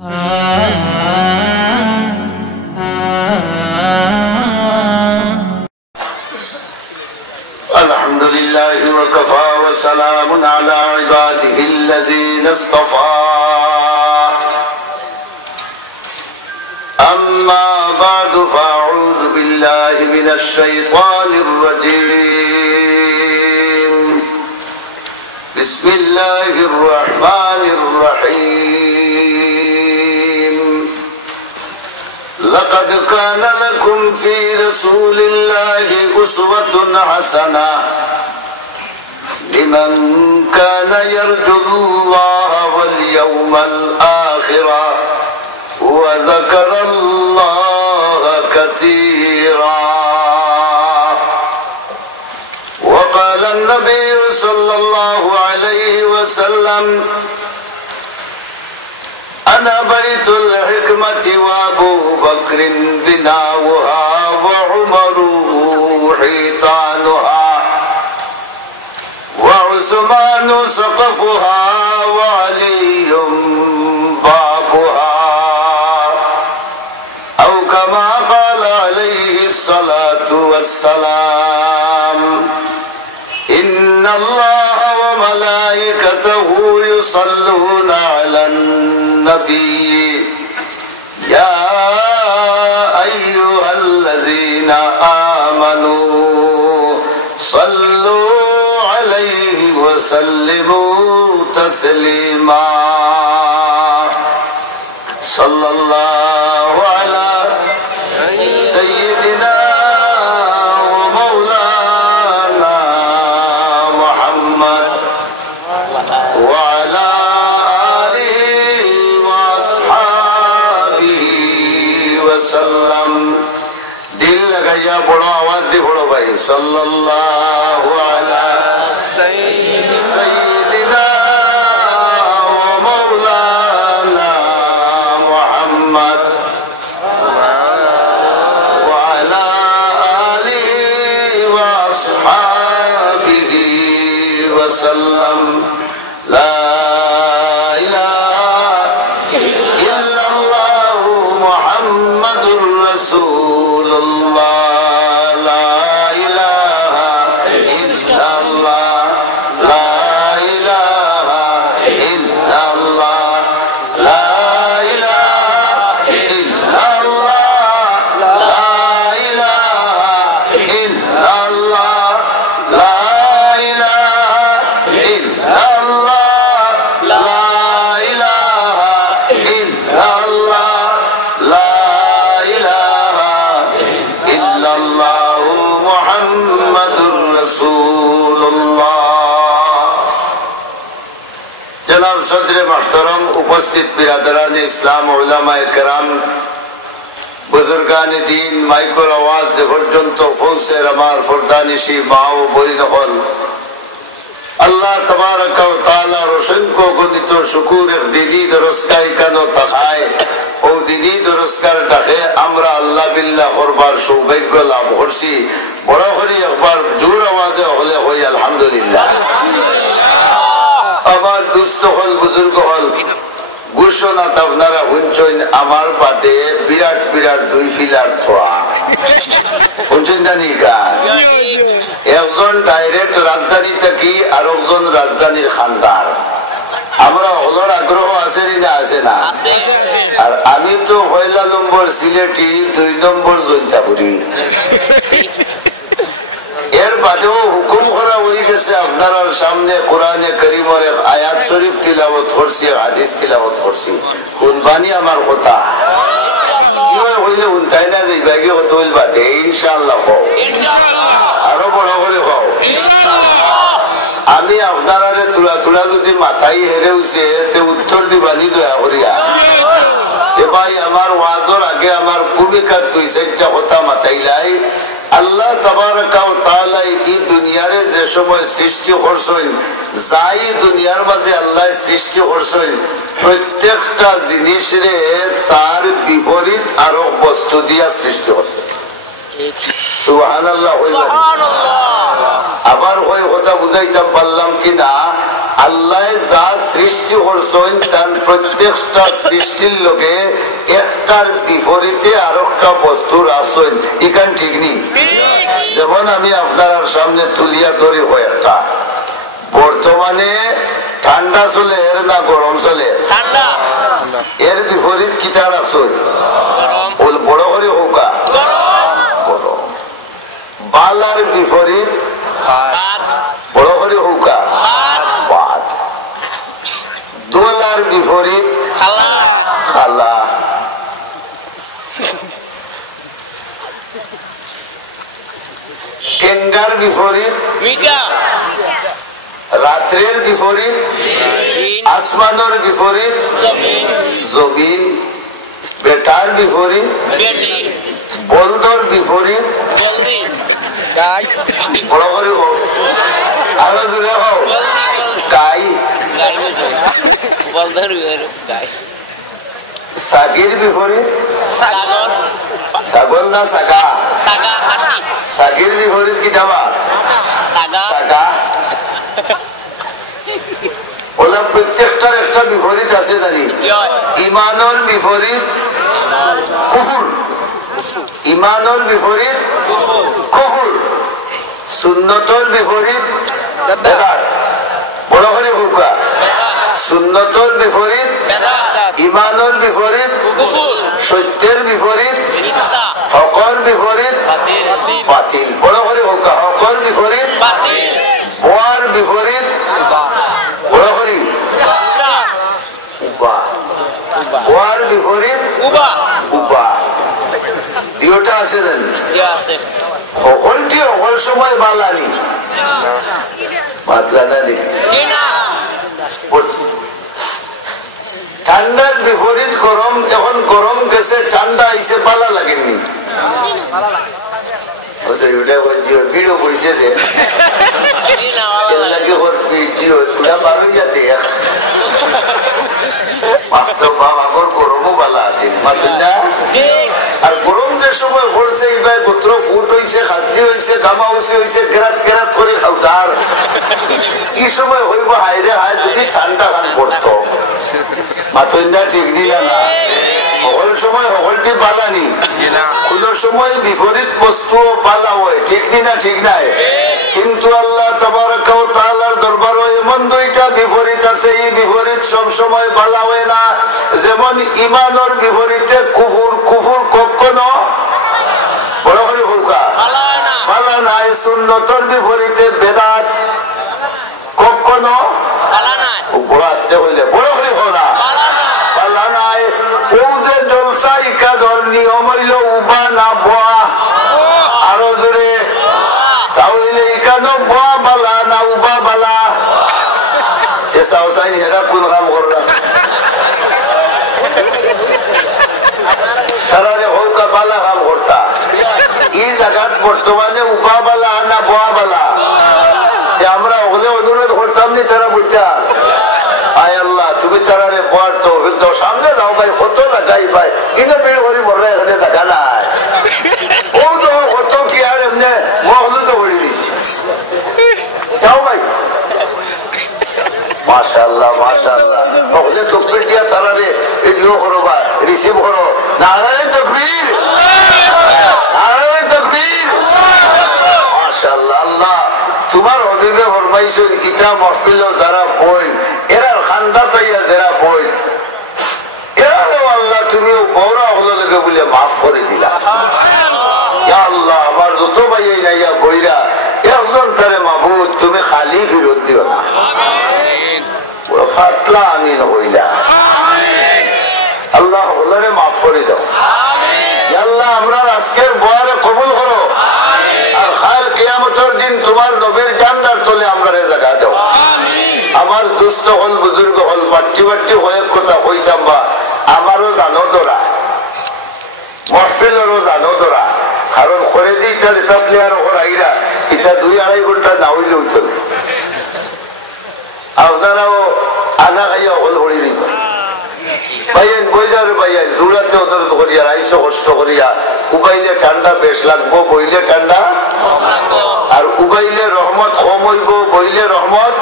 আলহামদুলিল্লাহি ওয়া কাফা ওয়া সালামুন আলা ইবাদিহিল্লাযীনা ইসতাফা আম্মা বা'দু ফাআউযু বিল্লাহি মিনাশ শাইতানির রাজীম বিসমিল্লাহির রাহমানির রহিম لقد كان لكم في رسول الله أسوة حسنة لمن كان يرجو الله واليوم الآخر وذكر الله كثيرا وقال النبي صلى الله عليه وسلم أنا بيت الحكمة وأبو بكر بناؤها وعمر حيطانها وعثمان سقفها وعلي بابها أو كما قال عليه الصلاة والسلام إن الله وملائكته يصلون على النبي يا أيها الذين آمنوا صلوا عليه وسلموا تسليما صلى الله على سيدنا ومولانا محمد وعلى آله وأصحابه وسلم दिल लगाइया बड़ो आवाज दी बड़ो भाई सल्लल्लाहु अलैहि सय्यिदिना व मौलाना मुहम्मद व अला आलिहि व अस्हाबिहि व सल्लम ला इलाहा इल्लल्लाहु मुहम्मदुर रसूलुल्लाह सदरे महतरम उपस्थित बिरादरान इस्लाम उलमाए किराम बुजुर्गान दीन माइकोर आवाज पर्यন্ত পৌঁছের আমার ফরদানিশি মা ও বোন হল আল্লাহ তাবারক ওয়া তাআলার অসংখ্য গণিত শুকর দিনী দরসকাই কানো তাখায় ও দিনী দরসকার ডাকে আমরা আল্লাহ বিল্লাহ করবার সৌভাগ্য লাভ করছি বড় করে একবার জোর আওয়াজে হলে হই আলহামদুলিল্লাহ আমার দুস্থ হল বুজুর্গ হল ঘোষণাত আপনারা শুনছেন আমার পাতে বিরাট বিরাট দুই ফিলার থোয়া শুনছেন জানি কার একজন ডাইরেক্ট রাজধানী থেকে আর একজন রাজধানীর খানদার আমরা হলর আগ্রহ আছে না আছে না আর আমি তো 1 নম্বর সিলেটি 2 নম্বর জৈন্তাপুরি এর বাদেও হুকুম করা হয়ে গেছে আপনার সামনে কোরআনে কারীমের এক আয়াত শরীফ তিলাওয়াত করছি হাদিস তিলাওয়াত করছি কুরবানি আমার কথা কি হইলে উনতাই না যে বাকি কত হইল বাদে ইনশাআল্লাহ হও আরো বড় করে হও আমি আপনারে তুলা তুলা যদি মাথায় হেরে হইছে তে উত্তর দিবানি দয়া করিয়া তে ভাই আমার ওয়াজের আগে আমার ভূমিকা 2-4টা কথা মাথাইলাই আল্লাহ তাবারক ওয়া তাআলা এই দুনিয়ারে যে সময় সৃষ্টি করছেন যাই দুনিয়ার মাঝে আল্লাহ সৃষ্টি করছেন প্রত্যেকটা জিনিসরে তার বিপরীত আরো বস্তু দিয়া সৃষ্টি করছেন সুবহানাল্লাহ। আবার ওই কথা বুঝাইতাম পারলাম কিনা আল্লাহ যা সৃষ্টি করছেন তার প্রত্যেকটা সৃষ্টির লোকে একটার বিপরীতে আর একটা বস্তুর আসেন এখান ঠিক নেই। যেমন আমি আপনার সামনে তুলিয়া ধরি কয়েকটা, বর্তমানে ঠান্ডা চলে এর না গরম চলে? এর বিপরীত কিতার আসুন বড় করে হোকা গরম। বালার বিপরীত বড় করে হোকা বাদ। দোলার বিপরীত খালা। টেঙ্গার বিপরীত রাত্রের বিপরীত আসমানের বিপরীত জমিন। বেটার বিপরীত বলদর বিপরীত বড় করে হোক আরো জোরে হোক গাই। সাগির বিপরীত ছাগল না সাগা? সাগির বিপরীত কি যাবা? সাগা। ওলা প্রত্যেকটার একটা বিপরীত আছে জানি। ইমানের বিপরীত কুফর, ইমানের বিপরীত কুফর, সুন্নতর বিপরীত বেদাত। বড় করে হুকা সুন্নতর বিপরীত ইমানের বিপরীত সত্যের বিপরীত হকর বিপরীত বাতিল। বড় করে হুকা হকর বিপরীত বোয়ার বিপরীত বড় করি বোয়ার বিপরীত উবা। দুটা আছে দেন সকলটি সকল সময় বালানি বাতলা না দেখি। ঠান্ডার বিপরীত গরম। এখন গরম গেছে ঠান্ডা আইসে পালা লাগেনি। ভিডিও বইছে যে গরমও বালা আছে আর গরম যে সময় পড়ছে এইবার গোত্র ফুট হয়েছে, খাসলি হয়েছে, গামা হয়েছে, কেরাত কেরাত করে খাওয়ার কি সময় হইব হাইরে হায় যদি ঠান্ডা খান পড়তো মাথা ঠিক দিলা না। সকল সময় সকলটি পালানি, কোন সময় বিপরীত বস্তু পালা হয় ঠিক দিনা ঠিক নাই। কিন্তু আল্লাহ তাবারক ওয়া তাআলার দরবারে এমন দুইটা বিপরীত আছে, এই বিপরীত সব সময় পালা হয় না। যেমন ইমানের বিপরীতে কুফর, কুফর কখনো বড় করে হুকা পালা নাই। সুন্নতের বিপরীতে বেদাত কখনো বড় আসতে হইলে বড় করে হোনা পালা নাই। ও যে জলসা ইকাদর নিয়ম হইল উবা না বোয়া, আরো জোরে তাহলে ইকানো বোয়া বালা না উবা বালা। হেরা কোন কাম করলাম তারা হৌকা বালা কাম করতা। এই জায়গাত বর্তমানে উবা বালা না বোয়া বালা আমরা ওগুলো অনুরোধ করতাম নি। তারা বলতা আয় আল্লাহ তুমি তারা রে পড় তো সামনে যাও ভাই, কত লাগাই ভাই কিন্তু পেড় করি মরে এখানে দেখা নাই। ও তো কত কি আর এমনি মহলু তো ভরি দিছি যাও ভাই। মাশাআল্লাহ মাশাআল্লাহ ওগুলো তকবীর দিয়া তারা রে ইয়ে করো বা রিসিভ করো। নারায়ে তাকবীর, নারায়ে তাকবীর। মাশাআল্লাহ। আল্লাহ তোমার হবিবে ফরমাইছেন ইতা মাহফিল যারা বই এরা খান্দা তাইয়া যারা বই এরাও আল্লাহ তুমি বড় হলো লেগে বলে মাফ করে দিলা। ইয়া আল্লাহ আমার যত ভাই নাইয়া বইরা একজন তারে মাবুদ তুমি খালি ফিরত দিও না। ফাতলা আমিন হইলা আল্লাহ হলারে মাফ করে দাও। আল্লাহ আমরা আজকের বয়ারে কবুল করো আর কাল কিয়ামতের দিন তোমার নবীর জান্নার তলে আমরা জায়গা দাও। আমার দুস্থ হল বুজুর্গ হল বাট্টি বাট্টি হয়ে কথা হইতাম বা আমারও জানো তোরা মহফিলেরও জানো তোরা, কারণ করে দিই তার এটা প্লেয়ার হরাইরা এটা 2-2.5 ঘন্টা না হইলে হইত না। আপনারাও আনা খাইয়া হল হরি দিবা ভাইয়েন বইজার ভাইয়া জোড়াতে ওদের করিয়া রাইসে কষ্ট করিয়া উবাইলে ঠান্ডা বেশ লাগবো, বইলে ঠান্ডা আর উবাইলে রহমত কম হইব, বইলে রহমত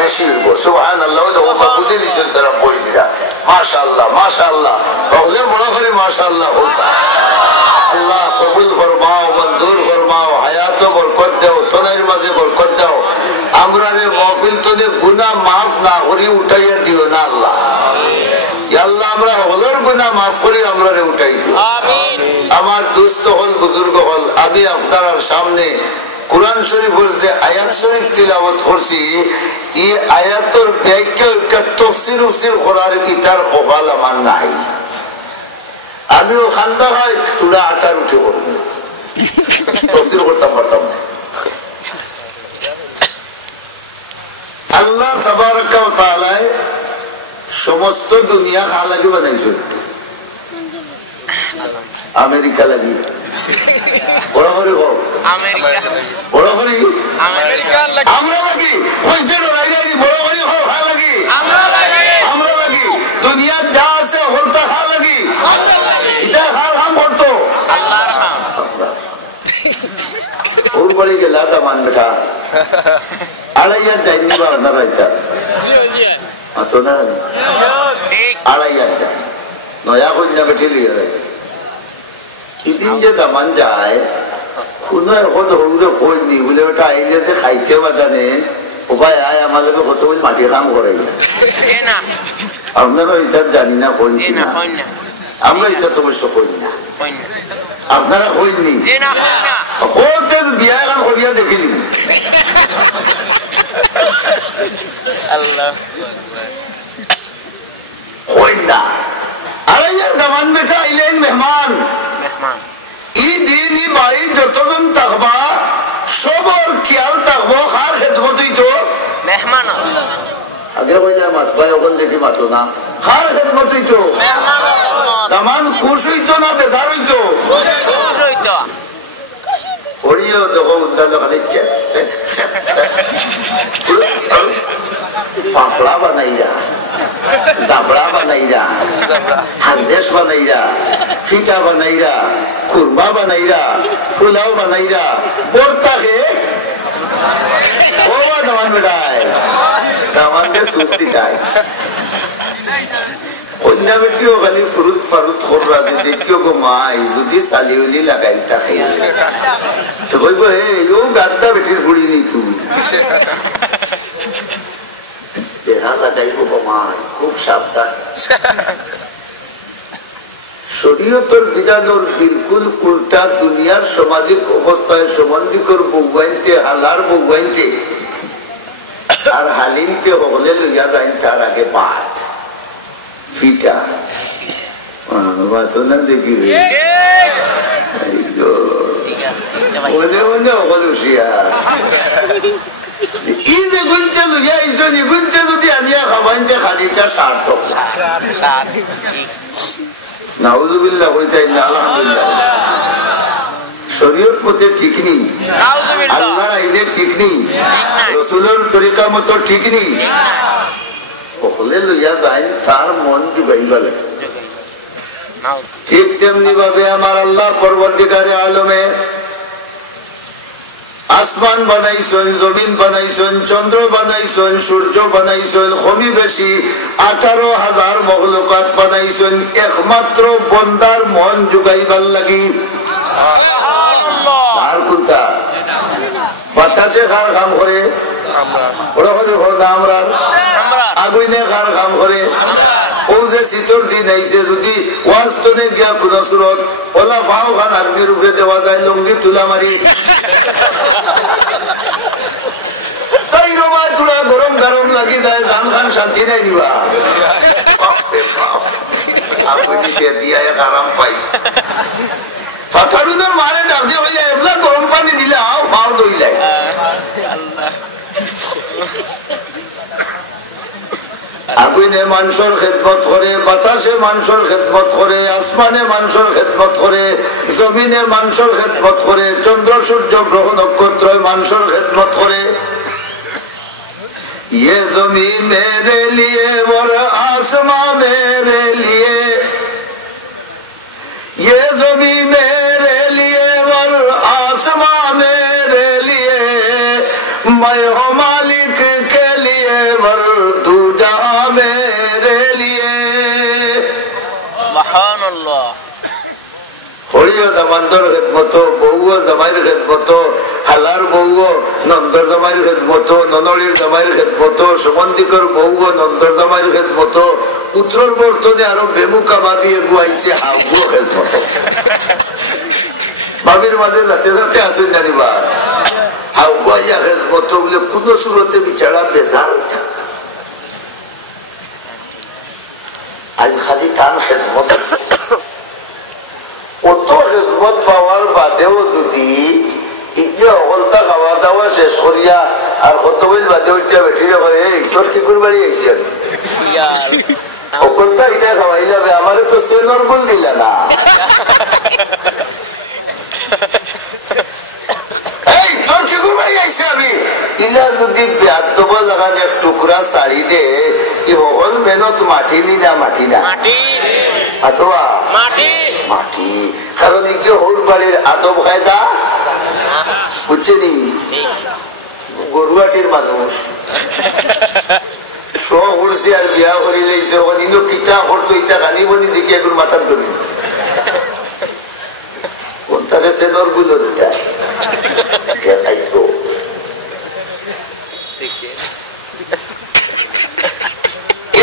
বেশি হইব। সুবহানাল্লাহ। বুঝে নিছেন তারা বইলিরা। মাশাআল্লাহ মাশাআল্লাহ, হলে বড় করে মাশাআল্লাহ হোক। আল্লাহ কবুল ফরমাও, মঞ্জুর ফরমাও, হায়াত বরকত দাও, তনের মাঝে বরকত দাও। আমরা মহফিল তো গুনাহ মাফ না করি উঠাইয়া দিও না আল্লাহ। আল্লাহ আমরা হলর গুনাহ মাফ করি আমরা উঠাই দিও। আমার দুস্থ হল, বুজুর্গ হল, আমি আপনার সামনে কুরআন শরীফের যে আয়াত শরীফ তিলাওয়াত করছি, এই আয়াতের ব্যাখ্যা তাফসীর উফসির করার ইতার কপাল আমার নাই। আমিও খান্দা হয় তুলা আটার উঠে করব, তাফসীর করতে পারতাম না। আল্লাহ তাবারাকা ওয়া তাআলা সমস্ত দুনিয়া খা লাগি বানাইছেন। আমেরিকা লাগি, বড় করে হোক বড় করি আমরা লাগি, বড় করি হোক খা লাগি আমরা লাগি। দুনিয়ার যা আছে হলতা খা লাগি, এটা খার খাম করতো ওর বাড়ি গেলা দামান বেটা 2,500 যাইনি বা আপনার রাইতা তো না 2,500 যায় নয়া কন্যা বেঠে লিয়ে যায়। ইদিন যে দামান যায় কোনো এখন হৌরে খোঁজ নি বলে ওটা আইলে যে খাইতে বাদানে উপায় আয় আমার লোক কত মাটি কাম করে আপনারা এটা জানি না খোঁজ কিনা, আমরা এটা তো অবশ্য খোঁজ না, আপনারা খোঁজ নি খোঁজের বিয়া এখন করিয়া দেখি দিব খোঁজ না। 2,500 দামান বেটা আইলেন মেহমান। ই দিন ই বাড়ি যতজন থাকবা সবর খেয়াল থাকবো কার খেদমতই তো মেহমান। আগে কইলা মাত ভাই ওখান দেখি মাতো না, কার খেদমতই তো দামান খুশ হইতো না বেজার হইতো পড়িও দেখো উদ্দাল খালি ফাফড়া বানাইরা, জাবড়া বানাইরা, হান্দেশ বানাইরা, ফিটা বানাইরা, কুরমা বানাইরা, ফুলাও বানাইরা বর্তাকে ও দামান বেটায় দামানকে সুক্তি দেয়। কন্যা বেটিও খালি ফুরুত ফারুত কররা যে দেখিও গো মাই যদি চালিউলি লাগাই থাকে তো কইব হে ও গাদ্দা বেটির ফুড়ি নি তুমি বেড়া লাগাইব গো মাই, খুব সাবধান। শরীয়তের বিধানের বিলকুল উল্টা দুনিয়ার সামাজিক অবস্থায় সম্বন্ধিকর বউয়াইনতে হালার বউয়াইনতে আর হালিনতে হলে লইয়া যাইন তার আগে পাঠ ফিটা বাতো না দেখি মনে মনে অকল উঠিয়া ই যে গুনতে লইয়া আইসনি গুনতে যদি আনিয়া খাবাইনতে খাদিটা সার্থক নাউজুবিল্লাহ হইতাই না আলহামদুলিল্লাহ। শরীয়ত মতে ঠিক নেই, আল্লাহর আইনে ঠিক নেই, রাসূলের তরিকা মতো ঠিক নেই, ওখানে লইয়া যায় তার মন জুগাইবা লাগে। ঠিক তেমনি ভাবে আমার আল্লাহ পরবর্তীকারে আলমে আসমান বানাইছেন, জমিন বানাইছেন, চন্দ্র বানাইছেন, সূর্য বানাইছেন, কমি বেশি 18,000 মখলুকাত বানাইছেন একমাত্র বন্দার মন জুগাইবার লাগি। আর কোনটা বাতাসে কার কাম করে আমরা আগুনে কার কাম করে ও যে শীতল দিন আইছে যদি ওয়াজতনে গিয়া কোন সুরত ওলা ভাও খান আগ্নির উপরে দেওয়া যায় লঙ্গি তুলা মারি গরম গরম লাগি যায় ধান খান শান্তি নাই দিবা দিয়া আরাম পাইস পাথারুদের মারে ডাক দিয়ে হইয়া এগুলা গরম পানি দিলে আও ভাও দই যায়। আগুনে মানুষের খেদমত করে, বাতাসে মানুষের খেদমত করে, আসমানে মানুষের খেদমত করে, জমিনে মানুষের খেদমত করে, চন্দ্র সূর্য গ্রহ নক্ষত্র মানুষের খেদমত করে। ये जमी मेरे लिए और आसमां मेरे लिए, ये जमी मेरे लिए और आसमां मेरे लिए, সুবহানাল্লাহ। হরিও দামান্তর খেদমত, বউও জামাইয়ের খেদমত, হালার বউও নন্দর জামাইয়ের খেদমত, ননড়ির জামাইয়ের খেদমত, সুমন্দিকর বউও নন্দর জামাইয়ের খেদমত, পুত্রর বর্তনে আরো বেমুকা ভাবি এগুয়াইছে হাউগুও খেদমত। ভাবির মাঝে যাতে যাতে আসুন জানিবা হাউগুয়াইয়া খেদমত বলে কোন সুরতে বিচারা বেজার হইতা। আজ খালি টান খেদমত, অত খেদমত পাওয়ার বাদেও যদি অকলতা খাওয়া দাওয়া শেষ করিয়া আর কত বইল বাদে উঠিয়া বেঠিয়ে হয় এই তোর কি করে বাড়ি আইসি অকলতা এটা খাওয়াই যাবে, আমারে তো সেনর বল দিলা না। এই তোর কি করে বাড়ি আইসি আমি ইলা যদি বেয়াদব লাগান এক টুকরা শাড়ি দে ই হল মেহনত মাটি নি না মাটি না অথবা মাটি, কারণ কি হোল বাড়ির আদব কায়দা বুঝছেনি। গরুয়াটির মানুষ সে আর বিয়া করে লাইছে ওখানে কিতা করতো ইটা গানি বনি দেখি এখন মাথার ধরি কোনটাকে সেনর গুলো দিতা দেখাইতো।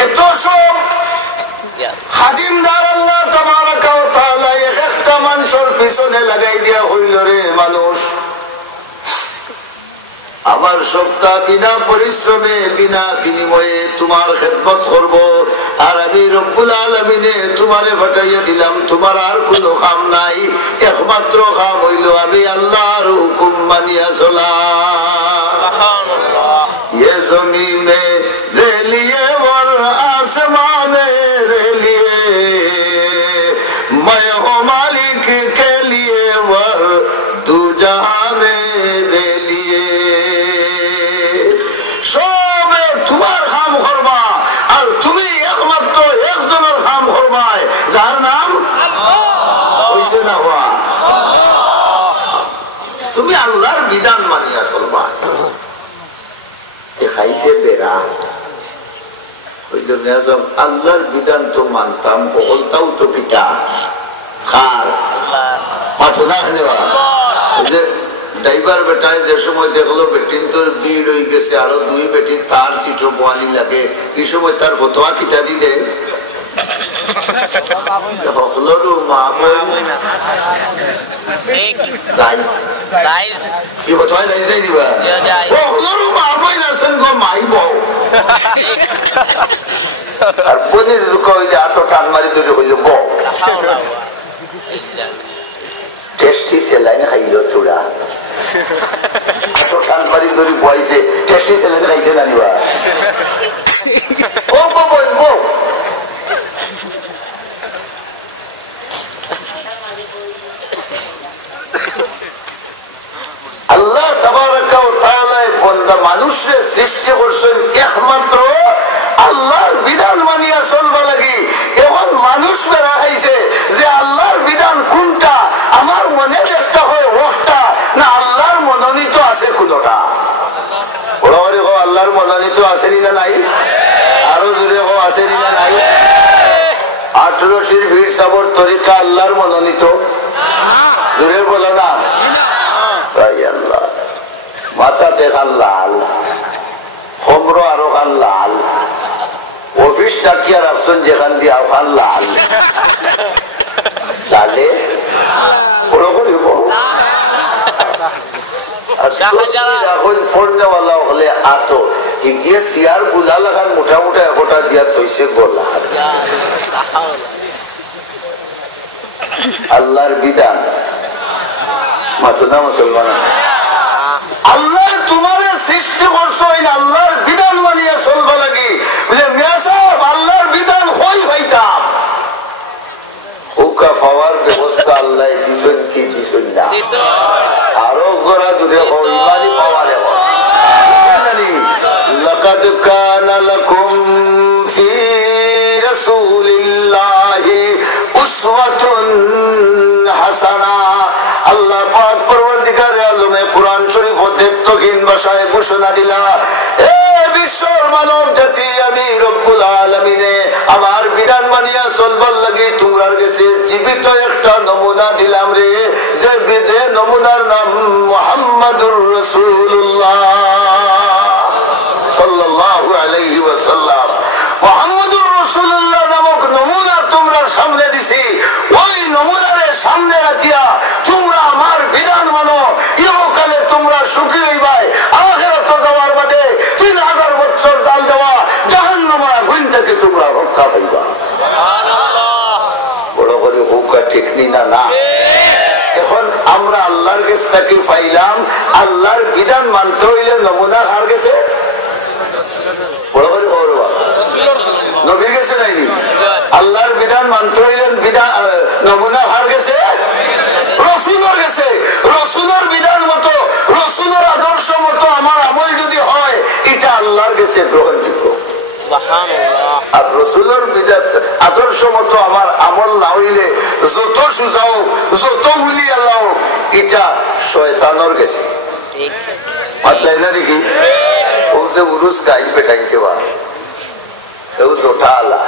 এত সব খাদিমদার আল্লাহ তাবারাকা ওয়া তাআলা এক একটা মানুষের পিছনে লাগাই দিয়া হইল রে মানুষ আমার সপ্তাহ বিনা পরিশ্রমে বিনা বিনিময়ে তোমার খেদমত করব, আর আমি রব্বুল আলামিনে তোমারে ফাটাইয়া দিলাম, তোমার আর কোনো কাম নাই, একমাত্র কাম হইল আমি আল্লাহর হুকুম মানিয়া চলা। ये ज़मीन में ले लिए और आसमां में ले लिए, मैं हूँ मालिक के लिए वर तू जहां में ले लिए। সবে তোমার কাম করবা আর তুমি একমাত্র একজনের কাম করবাই যার নাম হইছে না হওয়া, তুমি আল্লাহর বিধান মানিয়া চলবা। খাইছে বেড়া আল্লাহর বিধান তো মানতাম, বলতাও তো পিতা খার মাথো না খানেবা। ড্রাইভার বেটায় যে সময় দেখলো বেটিন তোর ভিড় হয়ে গেছে, আরো দুই বেটি তার সিটও বোয়ালি লাগে, এই সময় তার ফতোয়া কিতা দি দে সকলরও মা বোন আর বোনের দুঃখ হইলে আটো টান মারি ধরে হইল বউ টেস্টি সেলাইন খাইল তোরা আটো টান মারি ধরে বয়সে টেস্টি সেলাইন খাইছে জানিবা ও বউ আল্লাহ তাবারাকা ওয়া তাআলা বান্দা মানুষের সৃষ্টি করছেন একমাত্র আল্লাহর বিধান মানিয়া চলবা লাগি। এখন মানুষ বেড়া খাইছে যে আল্লাহর বিধান কোনটা, আমার মনে একটা হয় ওটা না আল্লাহর মনোনীত আছে কোনটা। বড় করে হো আল্লাহর মনোনীত আছে না নাই, আরো জোরে হো আছে না নাই। 18 ফিট সাবর তরিকা আল্লাহর মনোনীত, জোরে বলো না। মাথাতে খান লাল, হোমরো আরো খান লাল, অফিস ডাকিয়া রাখছেন যেখান দিয়ে খান লাল লালে বড় করিব। এখন ফোন নেওয়ালা হলে আতো গিয়ে সিয়ার গুলা লাগান মোটা মোটা একটা দিয়া তৈছে গোলা। আল্লাহর বিধান মাথো না মুসলমান, আল্লাহ তোমার সৃষ্টি করছো আল্লাহর বিধান মানিয়া চলবা লাগি। আল্লাহর বিধান হই হইতাম হুকা পাওয়ার ব্যবস্থা আল্লাহ দিছেন কি দিছেন না, আরো গোড়া জুড়ে ইমানি পাওয়ার লাকাদ কানা লাকুম ফি রাসূলিল্লাহি উসওয়াতুন হাসানা। আল্লাহ পাক পরবর্তীকালে আলমে কোরআন শরীফ অধ্যক্ষহীন ভাষায় ঘোষণা দিলা, এ বিশ্বর মানব জাতি আমি রব্বুল আলামিনে আমার বিধান মানিয়া চলবার লাগি তোমরা জীবিত একটা নমুনা দিলাম রে, যে বিদে নমুনার নাম মুহাম্মাদুর রাসূলুল্লাহ সাল্লাল্লাহু আলাইহি ওয়াসাল্লাম। মুহাম্মাদুর রাসূলুল্লাহ নামক নমুনা তোমরা সামনে দিছি, ওই নমুনারে সামনে রাখিয়া তোমরা আমার বিধান মানো, ইহকালে তোমরা সুখী হইবাই, আখিরাতে যাওয়ার বাদে 3000 বছর জাল দেওয়া জাহান্নামের আগুন থেকে তোমরা রক্ষা পাইবা। সুবহানাল্লাহ। বড় করে হুকা ঠিক না না? এখন আমরা আল্লাহর কাছ থেকে পাইলাম, আল্লাহর বিধান মানতে হইলে নমুনা কার গেছে? বড় করে করবা নবীর গেছে নাইনি? আল্লাহর বিধান মানতে হইলেন বিধান নমুনা কার গেছে? রসুলের গেছে। রসুলের বিধান মতো, রসুলের আদর্শ মতো আমার আমল যদি হয়, এটা আল্লাহর গেছে গ্রহণযোগ্য। আর রসুলের আদর্শ মতো আমার আমল না হইলে যত সুজা হোক, যত হুলি আল্লাহ হোক, এটা শয়তানোর গেছে। মাতলাই না দেখি ও যে উরুস গাই পেটাইতে পার, কেউ জোটা আলা,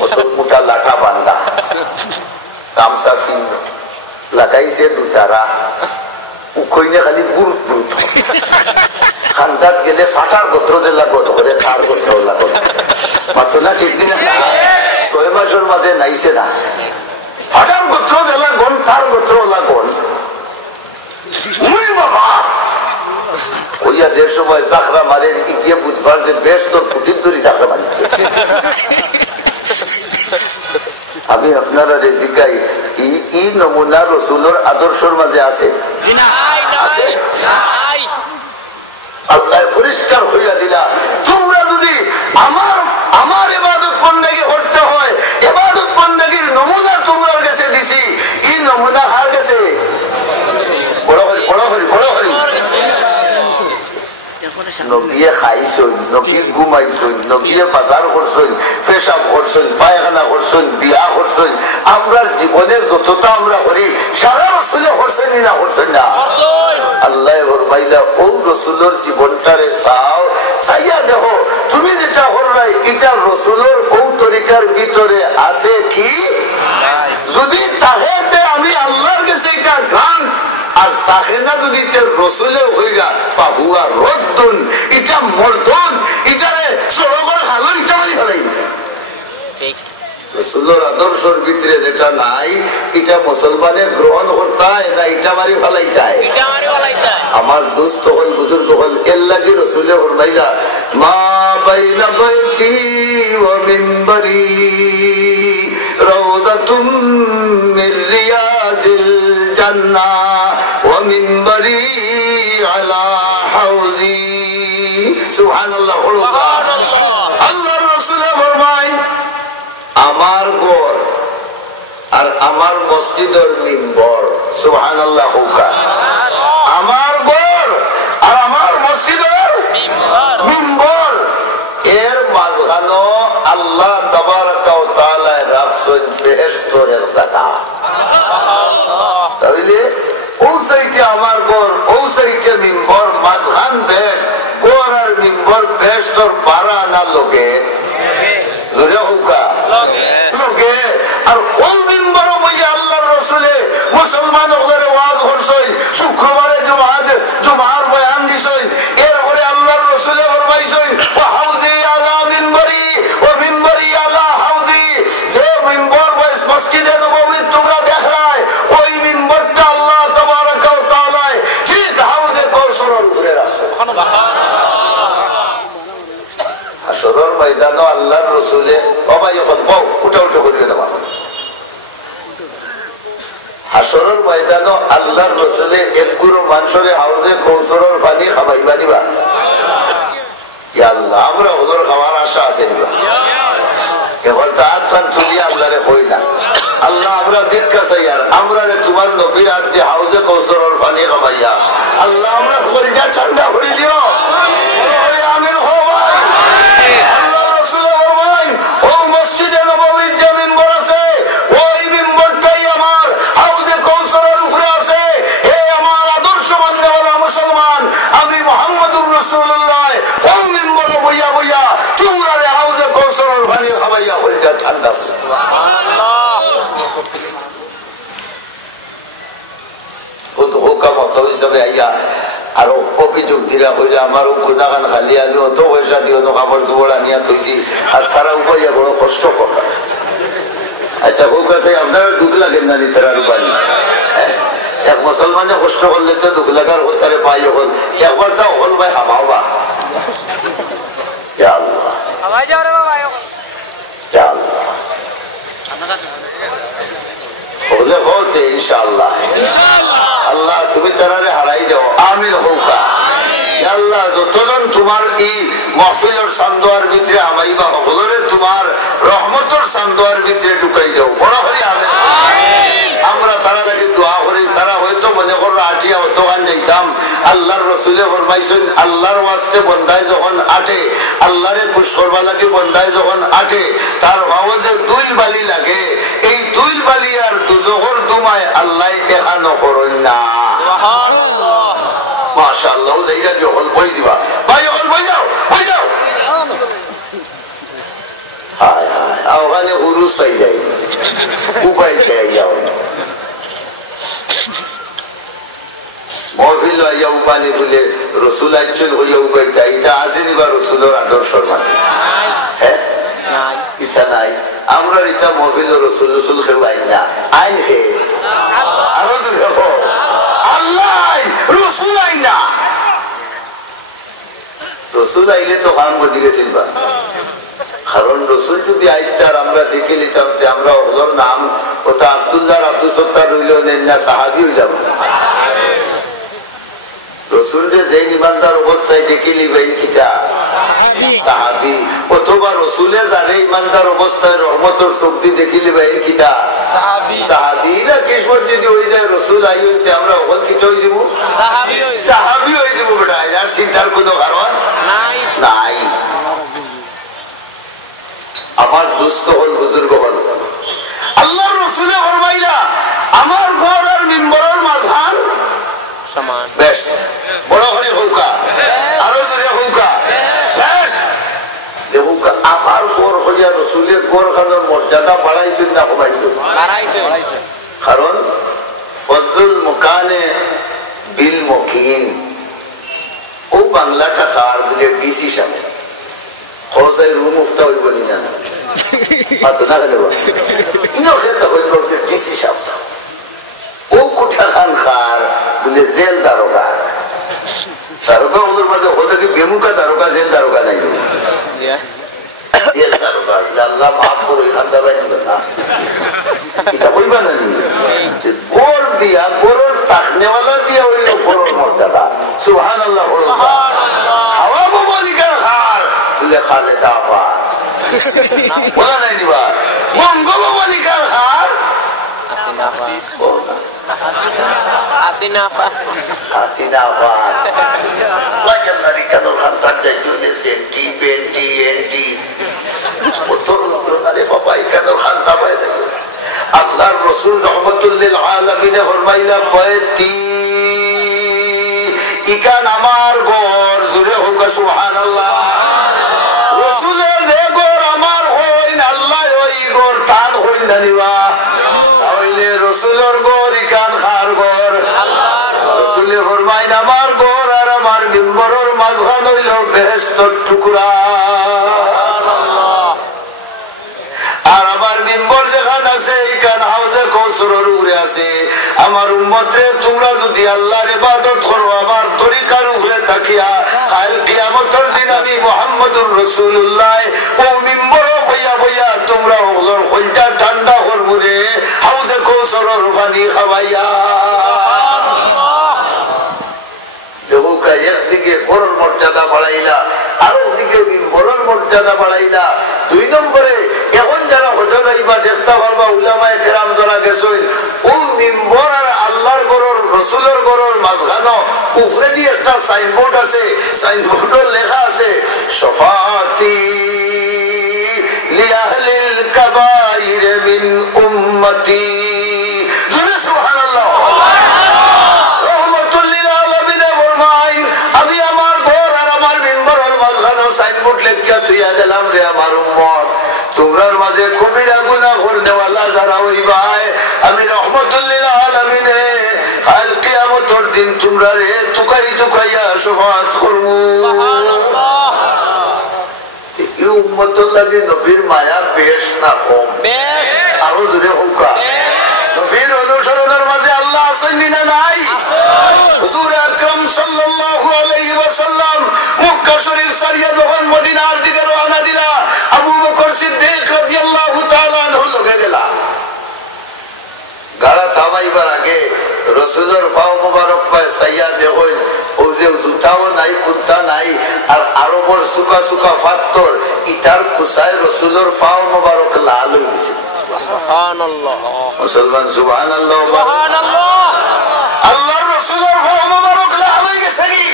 কত মোটা লাঠা বান্ধা, গামছা ফিন লাগাইছে দুটারা, উখইনে খালি বুরুত বুরুত, খান্দাত গেলে ফাটার গোত্র যে লাগত করে খার গোত্র লাগত। মাত্র না ঠিক দিন 6 মাসের মাঝে নাইছে না, ফাটার গোত্র যে লাগন তার গোত্র লাগন। বাবা ওইয়া যে সময় জাখরা মারেন গিয়ে বুঝবার যে বেশ তোর কুটির ধরি জাখরা মারিছে। আমি আপনারা জিজ্ঞাই ই নমুনা রসুলের আদর্শের মাঝে আছে? আল্লাহ পরিষ্কার হইয়া দিলা, তোমরা যদি আমার ইবাদত বন্দেগী করতে হয়, ইবাদত বন্দেগীর নমুনা তোমরা কাছে দিছি, এই নমুনা কার কাছে? বড় হরি বড় হরি বড় হরি। নবিয়ে খাইছই, নবী ঘুমাইছই, নবিয়ে বাজার করছই, পেশাব করছই, পায়খানা করছই, বিয়া করছই, আমরা জীবনের যতটা আমরা করি সারা রসুলে করছেন না করছেন না? আল্লাহ ফরমাইলা ও রসুলের জীবনটারে চাও, চাইয়া দেখো তুমি যেটা করলাই এটা রসুলের ও তরিকার ভিতরে আছে কি? যদি তাহেতে আমি আল্লাহর কাছে এটা গান, আর তাকে না যদি রসুলে হইরা ফাহুয়া রদ্দুন, এটা মর্দুন, এটারে সরগর হালন চালি ফেলাই দিতে। রসুলের আদর্শের ভিতরে যেটা নাই এটা মুসলমানের গ্রহণ করতায় না এটা মারি ফেলাইতায়? আমার দুস্থ হল বুজুর্গ হল এর লাগি রসুলে ফরমাইলা মা বাইনা বাইতি ওয়া মিনবারি রাউদাতুম মির রিয়াজিল জান্নাহ ওয়া মিনবারি আলা হাউজি। সুবহানাল্লাহ। আল্লাহর রাসূল ফরমায় আমার ঘর আর আমার মসজিদের মিম্বর, সুবহানাল্লাহ, আমার ঘর আর আমার মসজিদের মিম্বর এর মাঝখানো আল্লাহ তাবারাকা ওয়া তাআলা রাখছেন বেহেশতের এক জায়গা। তাহলে ও সাইডে আমার ঘর, ও সাইডে মিম্বর, মাঝখান বেশ ঘর আর মিম্বর বেহেশতের পারা না লোকে জোরে হুকা লোকে। আর ওই মিম্বরও বইয়া আল্লাহর রাসূলে মুসলমান ওদের ওয়াজ করছেন, শুক্রবারে জুমার বয়ান দিছেন, এরপরে আল্লাহর রাসূলে ফরমাইছেন ওয়া হাউজি আলা মিম্বরি ওয়া মিম্বরি আলা হাউজি। যে মিম্বর মসজিদে নববী তোমরা দেখলাই, ওই মিম্বরটা আল্লাহ তাবারাকা ওয়া তাআলা ঠিক হাউজে কাউসারের উপরে রাখছেন। হাসরের ময়দানে আল্লাহর রাসূলে বাবাই বউ উঠা উঠা করিয়ে দেওয়া। হাসরের ময়দানে আল্লাহর রাসূলে একগুলো মানুষের হাউজে কাউসারের পানি খাওয়াইবা দিবা। ইয়া আল্লাহ, আমরা ওদের খাওয়ার আশা আছে দিবা। কেবল হাত খান তুলি আল্লাহরে কই না, আল্লাহ আমরা ভিক্ষা চাই, আর আমরা তোমার নবীর হাত দিয়ে হাউজে কাউসারের পানি খাওয়াইয়া আল্লাহ আমরা কলিজা ঠান্ডা করে দিও। আমির হো ভাই। আল্লাহ রাসূল ফরমান ও মসজিদে নববীর যে মিম্বর আছে, ওই মিম্বরটাই আমার হাউজে কাউসারের উপরে আছে। হে আমার আদর্শ মান্যওয়ালা মুসলমান, আমি মুহাম্মদুর রাসূলুল্লাহ ওই মিম্বরে বইয়া বইয়া তোমরা হাউজে কাউসারের পানি খাওয়াইয়া কলিজা ঠান্ডা। সুবহানাল্লাহ। হিসাবে আইয়া আরো অভিযোগ দিলা কইরা আমার কোটাখান খালি আমি অত পয়সা দিয়ে কাপড় চোপড় আনিয়া থইছি আর তারা উপাইয়া বড় কষ্ট করা। আচ্ছা হোক আছে আপনারা দুঃখ লাগেন না তারা রূপানি এক মুসলমানে কষ্ট করলে তো দুঃখ লাগার হতারে পাই হল একবার তা হল ভাই হামাওয়া হলে হতে ইনশাআল্লাহ আল্লাহ তুমি তারারে হারাই দাও আমিন হৌকা। আল্লাহ যতজন তোমার এই মহফিলের সান্দোয়ার ভিতরে আমাইবা সকলরে তোমার রহমতের সান্দোয়ার ভিতরে ঢুকাই দাও বড় হরি আমিন। আমরা তারা লাগে দোয়া করি তারা হয়তো মনে করো আটিয়া অতখান যাইতাম আল্লাহর রসুলে ফরমাইছেন আল্লাহর ওয়াস্তে বন্দায় যখন আটে আল্লাহরে খুশ করবা লাগে বন্দায় যখন আটে তার ভাবো যে দুইল বালি লাগে এই দুইল বালি আর দুজোহর দুমায় আল্লাহ দেখা নকরেন না। মাশাআল্লাহ যাইরা কি হল বই দিবা ভাই হল বই যাও বই যাও হায় হায় ওখানে উরুস পাই যাই উপায় খেয়ে যাও মহফিল হইয়া উপানি বলে রসুল আইন হইয়া উপাইতা এটা আসেনি বা রসুলের আদর্শর মাঝে হ্যাঁ ইটা নাই আমরা ইটা মহফিল রসুল রসুল খেউ আইন না আইন খেয়ে আরো আল্লাহ রসুল আইন না রসুল আইলে তো খান বদি গেছিল বা কারণ রসুল যদি আইতার আমরা দেখে নিতাম যে আমরা ওগুলোর নাম ওটা আব্দুল্লাহ আব্দুল সত্তার রইল না সাহাবি হইলাম রসুলরে যে ইমানদার অবস্থায় দেখিলি বেইন কিতা সাহাবি অথবা রসুলে যারে ইমানদার অবস্থায় রহমতের শক্তি দেখিলি বেইন কিতা সাহাবি না কিসমত যদি হয়ে যায় রসুল আই হইতে আমরা অকল কিতা হয়ে যাব সাহাবি হয়ে যাব বেটা আর চিন্তার কোনো কারণ নাই। আমার দুস্থ হল বুজুর্গ হল আল্লাহর রসুলে ফরমাইলা আমার ঘর আর মিম্বরের মাঝখান বেস্ট বড় করে হৌকা আরো জোরে হৌকা আমার গোর হইয়া রসুলের গোর খানোর মর্যাদা বাড়াইছেন না কমাইছেন কারণ ফজলুল মুকানে বিল মকিন ও বাংলাটা খার বলে ডিসি সামনে খোঁজাই রুম উফতা হইব নি না মাত্র না গেলে ইনো খেতে হইব ডিসি সামনে ও কুঠা খান খার বলে জেল দারোগা দারোগা ওদের মাঝে হতে কি বেমুকা দারোগা জেল দারোগা নাই জেল দারোগা আল্লাহ মাফ করে খান্দা বাইছিল না এটা হইবা না গোর দিয়া গোরর তাকনেওয়ালা দিয়া হইল গোরর মর্যাদা সুবহানাল্লাহ হাওয়া ভবনিকা খার বলে খালে দাবা বলা নাই দিবা বঙ্গ ভবনিকা খার আল্লাহর রসুল রহমতুল্লিল আলামিনে ফরমাইলা বয়তি ইকান আমার ঘর জুড়ে হোক সুবহানাল্লাহ রসুলের যে ঘর আমার হইন আল্লাহ ওই ঘর তার হইন জানিবা হইলে রসুলের ঘর ইকান খার ঘর রসুলে ফরমাইন আমার ঘর আর আমার মিম্বরের মাঝখান হইল বেহেশতের টুকরা আর আমার মিম্বর যেখান আছে এখান হাউজে কৌসরের উপরে আছে। আমার উম্মতে তোমরা যদি আল্লাহর ইবাদত করো আমার তরিকার উপরে তাকিয়া কাল কিয়ামতের দিন আমি মুহাম্মদুর রাসূলুল্লাহ ও মিম্বর বইয়া বইয়া তোমরা ওগুলোর কলজা ঠান্ডা করবো রে হাউজে কৌসরের পানি খাওয়াইয়া একদিকে বড়র মর্যাদা বাড়াইলা আর একদিকে মিম্বরের মর্যাদা বাড়াইলা। 2 নম্বরে এখন যারা হজ যাইবা দেখতে পারবা উলামায়ে কেরাম যারা গেছেন ও মিম্বর আর আল্লাহর ঘরের রসুলের ঘরের মাঝখানো উপরে দিয়ে একটা সাইনবোর্ড আছে সাইনবোর্ডের লেখা আছে শাফাআতি লিআহলিল কাবাইর মিন উম্মতি জোরে সুবহানাল্লাহ সাইনবোর্ড লেখিয়া তুইয়া গেলাম রে আমার উম্মত তোমরার মাঝে কবিরা গুনাহ করনেওয়ালা যারা হইবাই আমি রহমতুল্লিল আলামিনে কাল কিয়ামতের দিন তোমরা রে তুকাই তুকাইয়া শফাত করমু এই উম্মতের লাগি নবীর মায়া বেশ না কম আরো জোরে হোকা নবীর অনুসরণের মাঝে আল্লাহ আছেন না নাই হুজুর আকরাম সাল্লাল্লাহু আলাইহি ওয়াসাল্লাম মক্কা শরীফ সারিয়া যখন মদিনার দিকে রওনা দিলা আবু বকর সিদ্দিক রাদিয়াল্লাহু তাআলা আনহু লগে গেলা গাড়া থামাইবার আগে রসুলের পাও মোবারক পায় সাইয়া দেখুন ও যে জুতাও নাই কুর্তা নাই আর আরো বড় সুকা সুকা ফাত্তর ইটার কুসায় রসুলের পাও মোবারক লাল হয়ে গেছে মুসলমান সুবহানাল্লাহ আল্লাহর রসুলের পাও মোবারক লাল হয়ে গেছে কি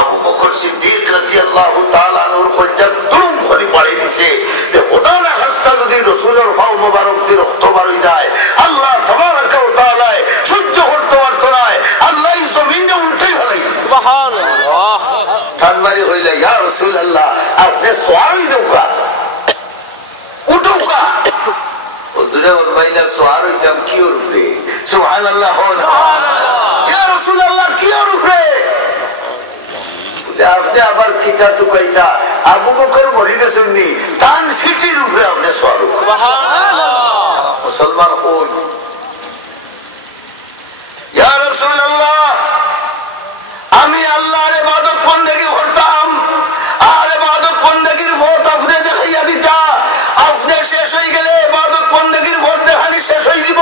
আবু বকর সিদ্দিক রাদিয়াল্লাহু তাআলা আনহুর কলজা দুলুম করে পড়ে দিছে যে খোদা না খাস্তা যদি রাসূলের পাও মোবারক দিয়ে রক্ত বার হয়ে যায় আল্লাহ তাবারক ওয়া তাআলা সহ্য করতে পারত না আল্লাহ জমিনে উল্টাই ফেলাই সুবহানাল্লাহ ঠানমারি হইলে ইয়া রাসূলুল্লাহ আপনি সওয়ারই যাওকা উঠোকা ওদরে ওর বাইলা সওয়ার হইতাম কি উঠবে সুবহানাল্লাহ ইয়া রাসূলুল্লাহ কি উঠবে আপনি আবার কিতা তো কইতা আবু বকর মরে গেছেন নি তান ফিটির উপরে আপনি সওয়ার সুবহানাল্লাহ মুসলমান হন ইয়া রাসূলুল্লাহ আমি আল্লাহর ইবাদত বندگی করতাম আর ইবাদত বندگির পথ আপনি দেখাইয়া দিতা আপনি শেষ হয়ে গেলে ইবাদত বندگির পথ দেখানি শেষ হয়ে দিব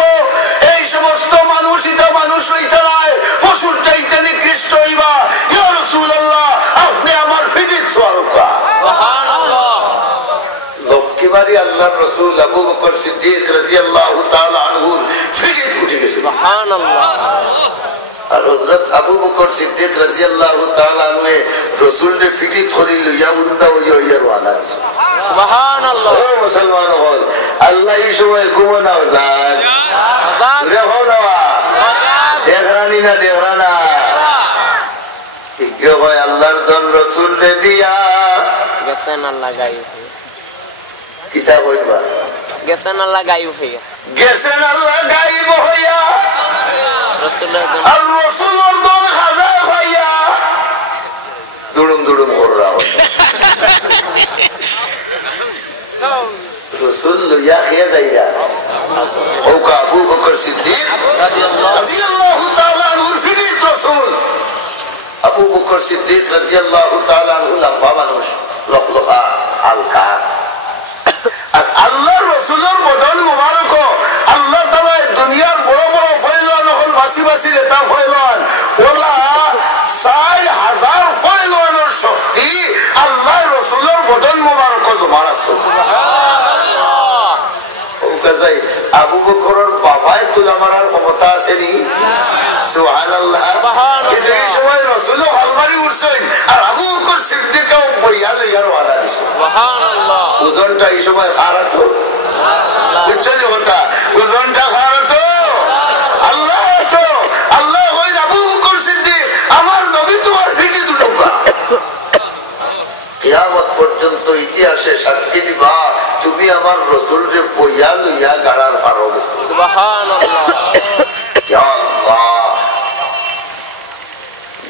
এই সমস্ত মানুষ এটা মানুষ হইতে নাই পশুর চাইতে নিকৃষ্ট হইবা ইয়া রাসূলুল্লাহ আপনি আমার ফিজিত সওয়ারকা সুবহানাল্লাহ লফকিবারি আল্লাহর রাসূল আবু বকর সিদ্দিক রাদিয়াল্লাহু তাআলা আনহুর ফিজিত উঠে গেছে সুবহানাল্লাহ আর হযরত আবু বকর সিদ্দিক রাদিয়াল্লাহু তাআলা আনহু রাসূলের ফিজিত করি লইয়া উল্টা হইয়া রওনা সুবহানাল্লাহ ও মুসলমান হল আল্লাহ এই সময় ঘুমানো যায় দেখো না দেখরানি না দেখরানা ঠিক হয় আল্লাহর দন রাসূল রে দিয়া গেছেন আল্লাহ গায়ব হইয়া কিতা কইবা গেছেন আল্লাহ গায়ব হইয়া গেছেন আল্লাহ গায়ব হইয়া রাসূলের দন আর রাসূলের দন হাজা হইয়া দুড়ুম দুড়ুম কররা রাসূল লইয়া খেয়ে যাইয়া হোকা আবু বকর সিদ্দিক রাদিয়াল্লাহু তাআলা আনহুর ফিরিত রাসূল আবু বকর সিদ্দিক রাদিয়াল্লাহু তাআলা আনহু লম্বা মানুষ লখলখা হালকা আর আল্লাহর রাসূলের বদন মুবারক আল্লাহ তাআলা দুনিয়ার বড় বড় ফয়লান হল বাসি বাসি লেতা ফয়লান ওলা 4000 ফয়লানের শক্তি আল্লাহর রাসূলের বদন মুবারক জমা আছে সুবহানাল্লাহ ও কাজাই আবু বকরের বাবায় তুলা মারার ক্ষমতা আছে নি সুবহানাল্লাহ কিন্তু এই সময় রাসূলও ভালবারি উঠছেন আর আবু বকর সিদ্দিকও বইয়া লইয়া রওনা দিছে সুবহানাল্লাহ ওজনটা এই সময় খারাতো বুঝছেন কথা ওজনটা খারাতো আল্লাহ তো আল্লাহ কইন আবু বকর সিদ্দিক আমার নবী তোমার ফিটি দুটোকা কিয়ামত পর্যন্ত ইতিহাসে সাক্ষী দিবা তুমি আমার রাসূলকে বইয়া লইয়া গাড়ার পারো গেছো সুবহানাল্লাহ ইয়া আল্লাহ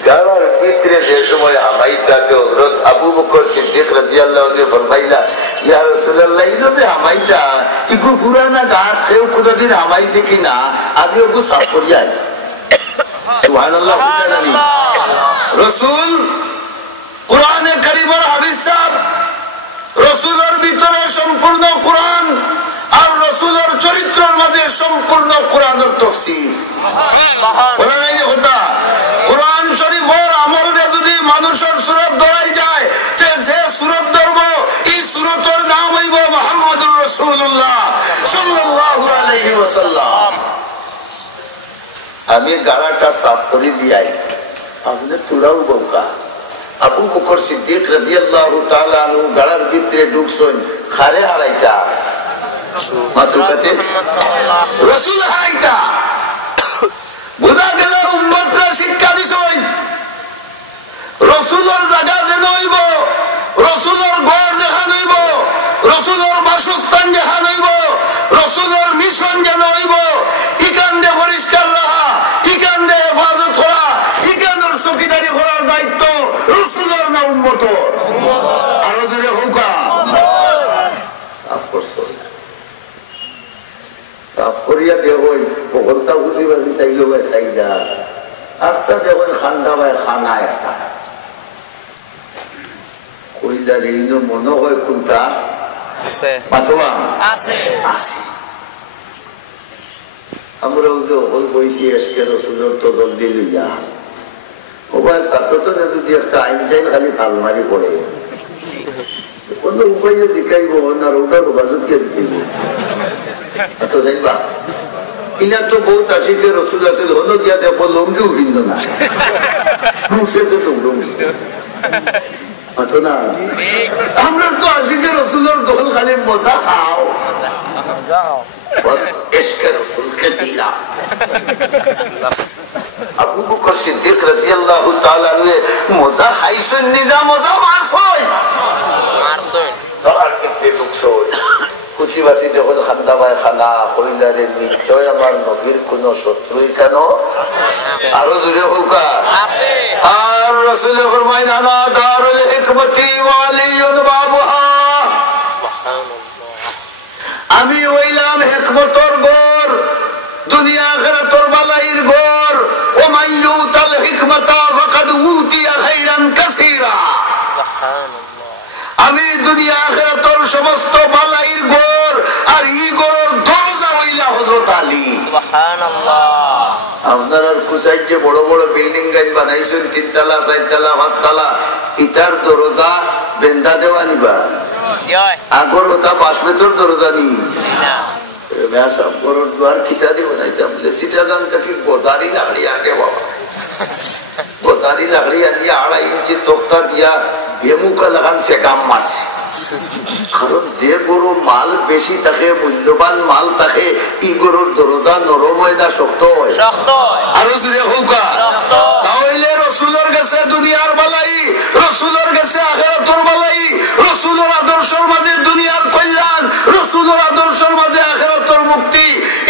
গাড়ার ভিতরে যে সময় হামাইতাকে হযরত আবু বকর সিদ্দিক রাদিয়াল্লাহু আনহু ফরমাইলা ইয়া রাসূলুল্লাহ ইদো যে হামাইতা ইগু পুরানা গাত কেউ কোনদিন হামাইছে কিনা আমি ওগু সাফ করিয়াই সুবহানাল্লাহ রাসূল কোরআনে কারীমের হাদিস সাহেব রাসূলের ভিতরে সম্পূর্ণ কোরআন আর রাসূলের চরিত্রের মধ্যে সম্পূর্ণ কোরআনের তাফসীর বলা নাই কথা কোরআন শরীফের আমলে যদি মানুষের সুরত ধরাই যায় তে যে সুরত ধরব এই সুরতের নাম হইব মুহাম্মদুর রাসূলুল্লাহ সাল্লাল্লাহু আলাইহি ওয়াসাল্লাম আমি গাড়াটা সাফ করে দিয়াই আপনি তুড়াও বউকা আবু বকর সিদ্দিক রাদিয়াল্লাহু তাআলা আনহু গাড়ার ভিতরে ঢুকছেন খারে হারাইতা মাতৃকাতে রাসূল হারাইতা বুঝা গেল উম্মতরা শিক্ষা দিছেন রাসূলের জায়গা যেন হইব রাসূলের ঘর দেখান হইব রাসূলের বাসস্থান দেখান হইব রাসূলের মিশন যেন হইব ইকান্দে পরিষ্কার রাখা ইকান্দে হেফাজত করা সাফ করিয়া দেখুন বকলটা খুশি বাজি চাইল ভাই চাইদা একটা দেখুন খান্দা ভাই খানা একটা কইলা ঋণ মনে হয় কোনটা মাথা আছে আমরাও যে হল বইছি আজকে রসুলের তো দল দিল ওবার ছাত্র যদি একটা আইন যাইন খালি ফালমারি পড়ে কোন উপায়ে জিকাইব না ওটার বাজুতকে জিকাইব তো দেখবা ইনা তো বহুত আশিকে রসুল আছে হল গিয়া দেব লঙ্গিও ভিন্ন না সে তো লঙ্গি না আমরা তো আশিকে রসুলের দখল খালি মজা খাও আবু বকর সিদ্দিক রাদিয়াল্লাহু তাআলা আনহু মজা খাইছেন না মজা মারছেন আর কিছু লুকছয় খুশি বাসি দেখুন খান্দা ভাই খানা কইলারে নিশ্চয় আমার নবীর কোন শত্রুই কেন আরো জোরে হোকা আছে আর রাসূল ফরমায় না দারুল হিকমতি ওয়ালিউন বাবুহা আমি হইলাম হিকমতর ঘর দুনিয়া আখিরাতের বালাইর ঘর ও মাইয়ুতাল হিকমাতা ফাকাদ উতিয়া খাইরান কাসীরা সুবহানাল্লাহ আমি দুনিয়া আখিরাতের সমস্ত বালাইর ঘর আর ই ঘরের দরজা হইলা হযরত আলী সুবহানাল্লাহ আপনারা কুসাইজ যে বড় বড় বিল্ডিং গাইন বানাইছেন 3 তলা 4 তলা 5 তলা ইটার দরজা বেন্দা দেওয়া নিবা জয় আগর ওটা 5 মিটার দরজা নি না मैं सब करोड़ द्वार खिंचा दी बनाई था बोले सीटागंग तक की गोजारी लकड़ी आने बाबा गोजारी लकड़ी आनी 2.5 इंची तोखता दिया गेमू का लगान फेकाम मारसी কারণ যে গরু মাল বেশি থাকে মূল্যবান মাল থাকে ই গরুর দরজা নরম হয় না শক্ত হয় আরো জুড়ে হোক তাহলে রসুলের কাছে দুনিয়ার বালাই রসুলের কাছে আখিরাতের বালাই রসুলের আদর্শের মাঝে দুনিয়ার কল্যাণ রসুলের আদর্শের মাঝে আখিরাতের মুক্তি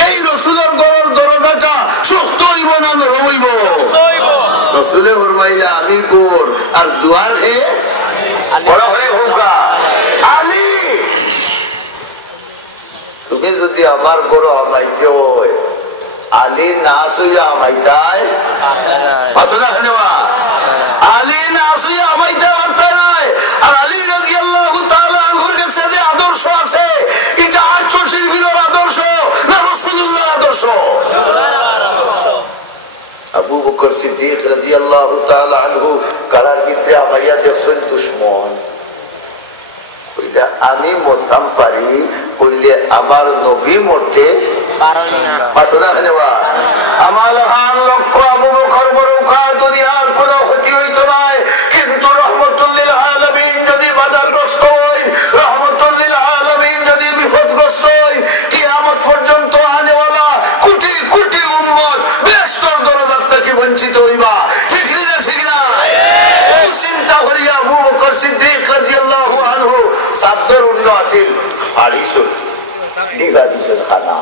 এই রসুলের গরুর দরজাটা শক্ত হইব না নরম হইব রসুলে ফরমাইলা আমি গোর আর দুয়ার হে বড় হয়ে হোক আলী তুমি যদি আমার গরু আমাইতে হয় আলী না শুইয়া আমাইতায় আলী না শুইয়া আমাইতে পারতে নাই আর আলী রাদিয়াল্লাহু তাআলা আনহুর কাছে যে আদর্শ আছে এটা 800 বীরের আদর্শ না রাসূলুল্লাহর আদর্শ আবু বকর সিদ্দিক রাদিয়াল্লাহু তাআলা আনহু কারার ভিতরে আমাইয়া দেখছেন দুশমন আমি মরতাম পারি কইলে আমার নবী মরতে পারেন না আমার লক্ষ্য আবু বকর বরৌখা দুনিয়ার কোনো ক্ষতি হইতো নাই কিন্তু রহমতুল্লিল আলামিন যদি বাধাগ্রস্ত হই রহমতুল্লিল আলামিন যদি বিপদগ্রস্ত হই কিয়ামত পর্যন্ত আনেওয়ালা কোটি কোটি উম্মত বেহেশতের দরজা থেকে বঞ্চিত হইবা ঠিক না ঠিক না এই চিন্তা করিয়া আবু বকর সিদ্দিক রাদিয়াল্লাহু আনহু সাদর উন্ন আসিল হাড়িছুন দিঘা দিছুন খানা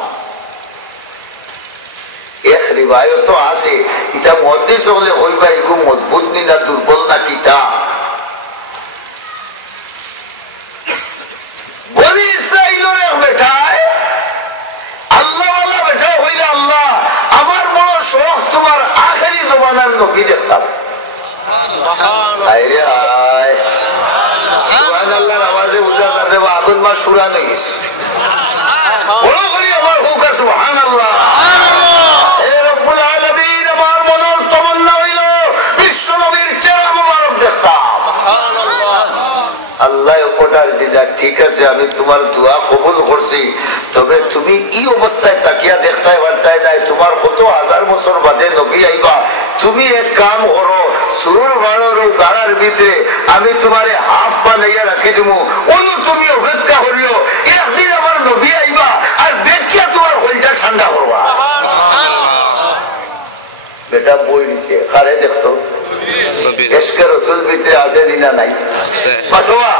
এক রিবায়ত আছে এটা মুহাদ্দিস হলে হইবা এগু মজবুত নি না দুর্বল না কিতা বনি ইসরাইলের এক বেটায় আল্লাহওয়ালা বেটা হইলে আল্লাহ আমার বড় শখ তোমার আখেরি জমানার নবী দেখতাম হায়রে হায় সুবহানাল্লাহর আওয়াজে বুঝা যাবে আগুন মাস পুরানো গেছে বড় করি আমার হোক সুবহানাল্লাহ হে রব্বুল আলামিন আমার মনের তমন্না হইল বিশ্ব নবীর চেহারা মোবারক দেখতাম আল্লাহ উপকার দিলা ঠিক আছে আমি তোমার দোয়া কবুল করছি তবে তুমি এই অবস্থায় তাকিয়া দেখতে পারতাই নাই তোমার কত হাজার বছর বাদে নবী আইবা তুমি এক কাম করো সুর ভাড়ার গাড়ার ভিতরে আমি তোমারে হাফ বানাইয়া রাখি দিমু অনু তুমি অপেক্ষা করিও একদিন আমার নবী আইবা আর দেখিয়া তোমার হইটা ঠান্ডা করবা বেটা বই দিছে খারে দেখতো এসকে রসুল ভিতরে আছে দিনা নাই অথবা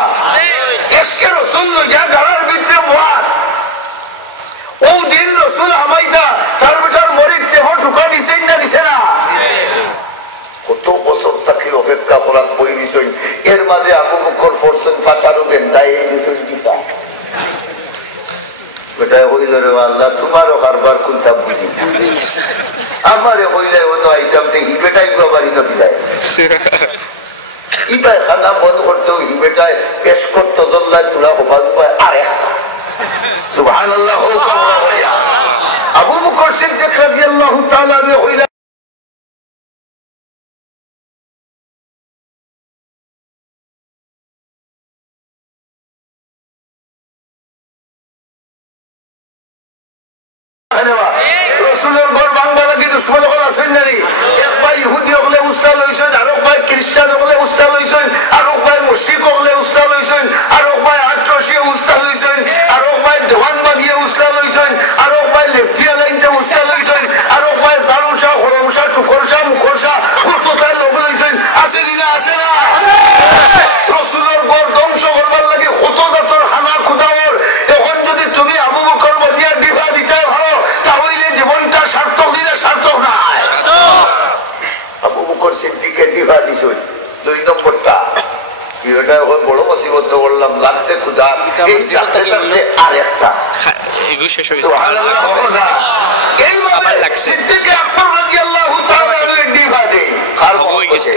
এসকে রসুল লইয়া গাড়ার ভিতরে বহার ও দিন রসুল আমাইদা তার বেটার মরির টেফো ঢুকা দিছে না দিছে না কত বছর তাকে অপেক্ষা করার বই দিছেন এর মাঝে আবু বকর ফরসুন ফাতারু গেন্দাই দিছেন গীতা বেটায় কইল রে আল্লাহ তোমারও কারবার কোনটা বুঝি আমারে কইলে অন্য আইটাম থেকে বেটাই বাড়ি নদী যায় ইবাই খানা বন্ধ করতেও হি বেটায় পেশ করতো দল্লায় তুলা হবাজ পায় আর একটা সুবহানাল্লাহ হোক আমরা বলিয়া আবু বকর সিদ্দিক রাদিয়াল্লাহু তাআলা হইলা রসুলের ঘর বাংলা লাগি দুশ্মন হল আছেন নারী এক ভাই ইহুদি হলে উস্তাদ হইছেন আরেক ভাই খ্রিস্টান হলে উস্তাদ হইছেন আরেক ভাই মুশরিক হলে উস্তাদ হইছেন আরেক ভাই আট্রসিয়ে উস্তাদ হইছেন আরেক ভাই দেওয়ান বাগিয়ে উস্তাদ হইছেন আরেক ভাই লেফটিয়া লাইনতে উস্তাদ হইছেন আরেক ভাই জারুসা হরমসা টুকরসা মুখরসা হুততায় লোক হইছেন আছে দিনা আছে না রসুলের ঘর ধ্বংস করবার লাগে হত জাতর হানা খুদাওর এখন যদি তুমি আবু বকর বদিয়া ডিভা দিতে ভালো তাহলে জীবনটা সার্থক দিলে সার্থক নাই আবু বকর সিদ্দিকের ডিভা দিছ 2 নম্বরটা এটা বড় মুসিবত বললাম লাগছে খুদা এই থাকতে থাকতে আর একটা এইভাবে সিদ্দিক আকবর রাদিয়াল্লাহু তাআলা ডিভা দেয় খার হয়ে গেছে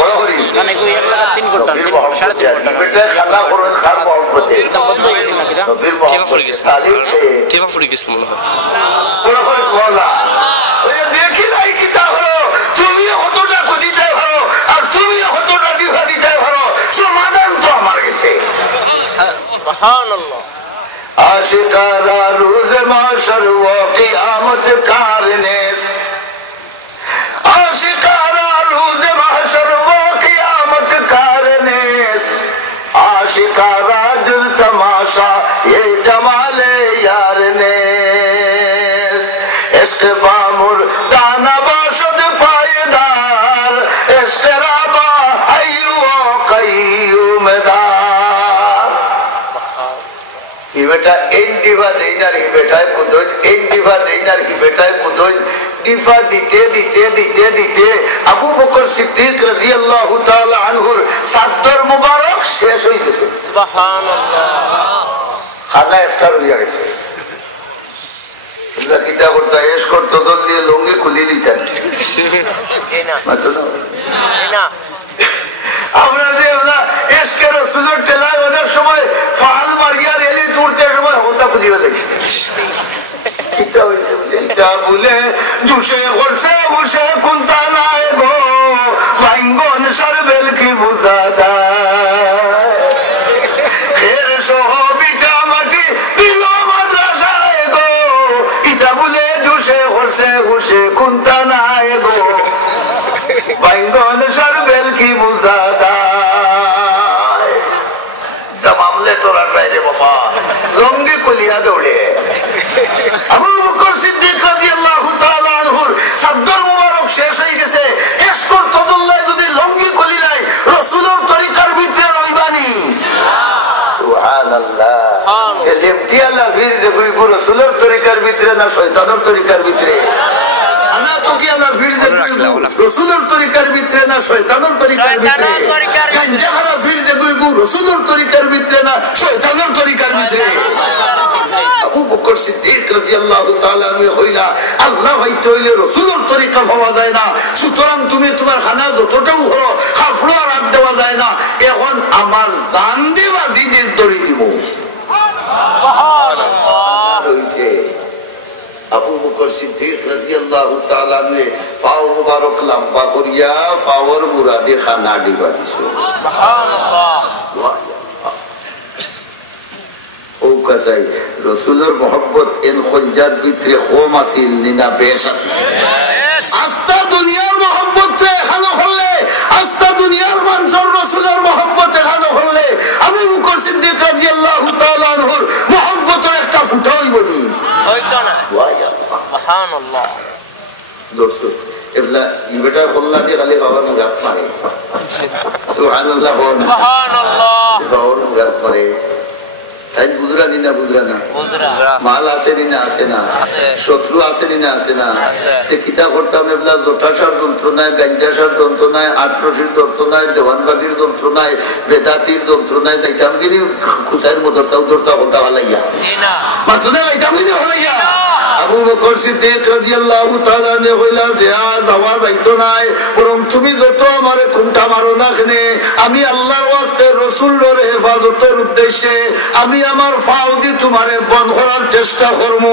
বড় করি মানে কই 1 লাখ 3 ঘন্টা 3.5 ঘন্টা বেটা খানা করেন খার মহব্বতে বন্ধ হয়ে গেছে নাকি নবীর মহব্বত সালিস কেবা পড়ে গেছে মনে হয় বড় করে বলা ওই দেখি নাই কি তা হলো তুমি কতটা খুঁজিতে পারো আর তুমি কতটা ডিভা দিতে পারো সমাধান তো আমার কাছে সুবহানাল্লাহ আশিকারা রোজ মাশর ওয়া কিয়ামত কারনেস আশিকারা রোজ মাশর ওয়া কিয়ামত কারনেস আশিকারা জুল তমাশা ये जमाले यार नेस इश्क बामुर दाना बाशद पायदार इश्क राबा अय्यु कय्युमदार बेटा इन डिफा देनार ही बेटाय कुदोज इन डिफा देनार ही बेटाय कुदोज डिफा दिते दिते दिते दिते আবু বকর সিদ্দিক রাদিয়াল্লাহু তাআলা আনহুর সাদর মুবারক শেষ হয়ে গেছে সুবহানাল্লাহ খানা ইফতার হয়ে গেছে তোমরা কিতা করতে এস করতে দল দিয়ে লঙ্গি খুলে দিতেন না আমরা যে এসকে রসুলের টেলায় ওদের সময় ফাল মারিয়া রেলি তুলতে সময় হতা খুঁজিয়ে দেখি বলে জুসে করছে বসে কোনটা নাই গো বাইঙ্গন সার বেল কি বুঝাদা খের সহ বিটা মাটি দিল মাদ্রাসায় গো ইটা বলে জুসে করছে বসে কোনটা নাই গো বাইঙ্গন সার বেল কি বুঝাদা মামলে টোরা রে বাবা লঙ্গি কলিয়া দৌড়ে আবু বকর সিদ্দিক রাদিয়াল্লাহু তাআলা আনহুর সাদর মুবারক শেষ হয়ে গেছে এসকর তদল্লায় যদি লঙ্গি কলি নাই রাসূলের তরিকার ভিতরে রইবানি সুবহানাল্লাহ তেলেমটি আল্লাহ ফির যে কই রাসূলের তরিকার ভিতরে না শয়তানের তরিকার ভিতরে আনা তো কি আল্লাহ ফির যে রাসূলের তরিকার ভিতরে না শয়তানের তরিকার ভিতরে গাঞ্জা খারা ফির যে কই রাসূলের তরিকার ভিতরে না শয়তানের তরিকার ভিতরে আবু বকর সিদ্দিক রাদিয়াল্লাহু তাআলা আনহু হইলা আল্লাহ হইতে হইলে রাসূলের তরিকা পাওয়া যায় না সুতরাং তুমি তোমার খানা যতটাও হলো খাফড়ো আর হাত দেওয়া যায় না এখন আমার জান দিবা জিদের দড়ি দিব সুবহানাল্লাহ হইছে আবু বকর সিদ্দিক রাদিয়াল্লাহু তাআলা আনহু ফাও মুবারক লম্বা করিয়া ফাওর মুরাদে খানা দিবা দিছো সুবহানাল্লাহ ও কাসাই রাসূলের mohabbat এন খলজার ভিতরে হোম আসিল নিনা বেশ আছে আস্তা দুনিয়ার mohabbat এখানে হলে আস্তা দুনিয়ার মানুষের রাসূলের mohabbat এখানে হলে আবু বকর সিদ্দিক রাদিয়াল্লাহু তাআলা আনহুর mohabbaতের একটা ফুটা হইবনি হইতো না সুবহানাল্লাহ দর্শক এবলা ইবেটা খোল্লা দিয়ে খালি বাবার মুরাদ মারে সুবহানাল্লাহ সুবহানাল্লাহ বাবার মুরাদ মারে তাই বুঝরানি না বুঝরা না মাল আসেনি না আসে না শত্রু আসেনি না আসে না কিতা করতাম এগুলা জটাসার যন্ত্রণায় গাঞ্জাসার যন্ত্রণায় আটরসির যন্ত্রণায় দেওয়ানবাগির যন্ত্রণায় বেদাতির যন্ত্রণায় যাইতাম গিরি খুচাইয়ের মদরসাও দরসা হতা ভালাইয়া মাত্র যাইতাম গিরি ভালাইয়া আবু বকর সিদ্দিক রাদিয়াল্লাহু তাআলা নে কইলা যে আজ আওয়াজ আইতো নাই বরং তুমি যত আমারে কুমটা মারো না কেনে আমি আল্লাহর ওয়াস্তে রাসূলের হেফাজতের উদ্দেশ্যে আমি আমার ফাউদি তোমারে বন্ধ করার চেষ্টা করব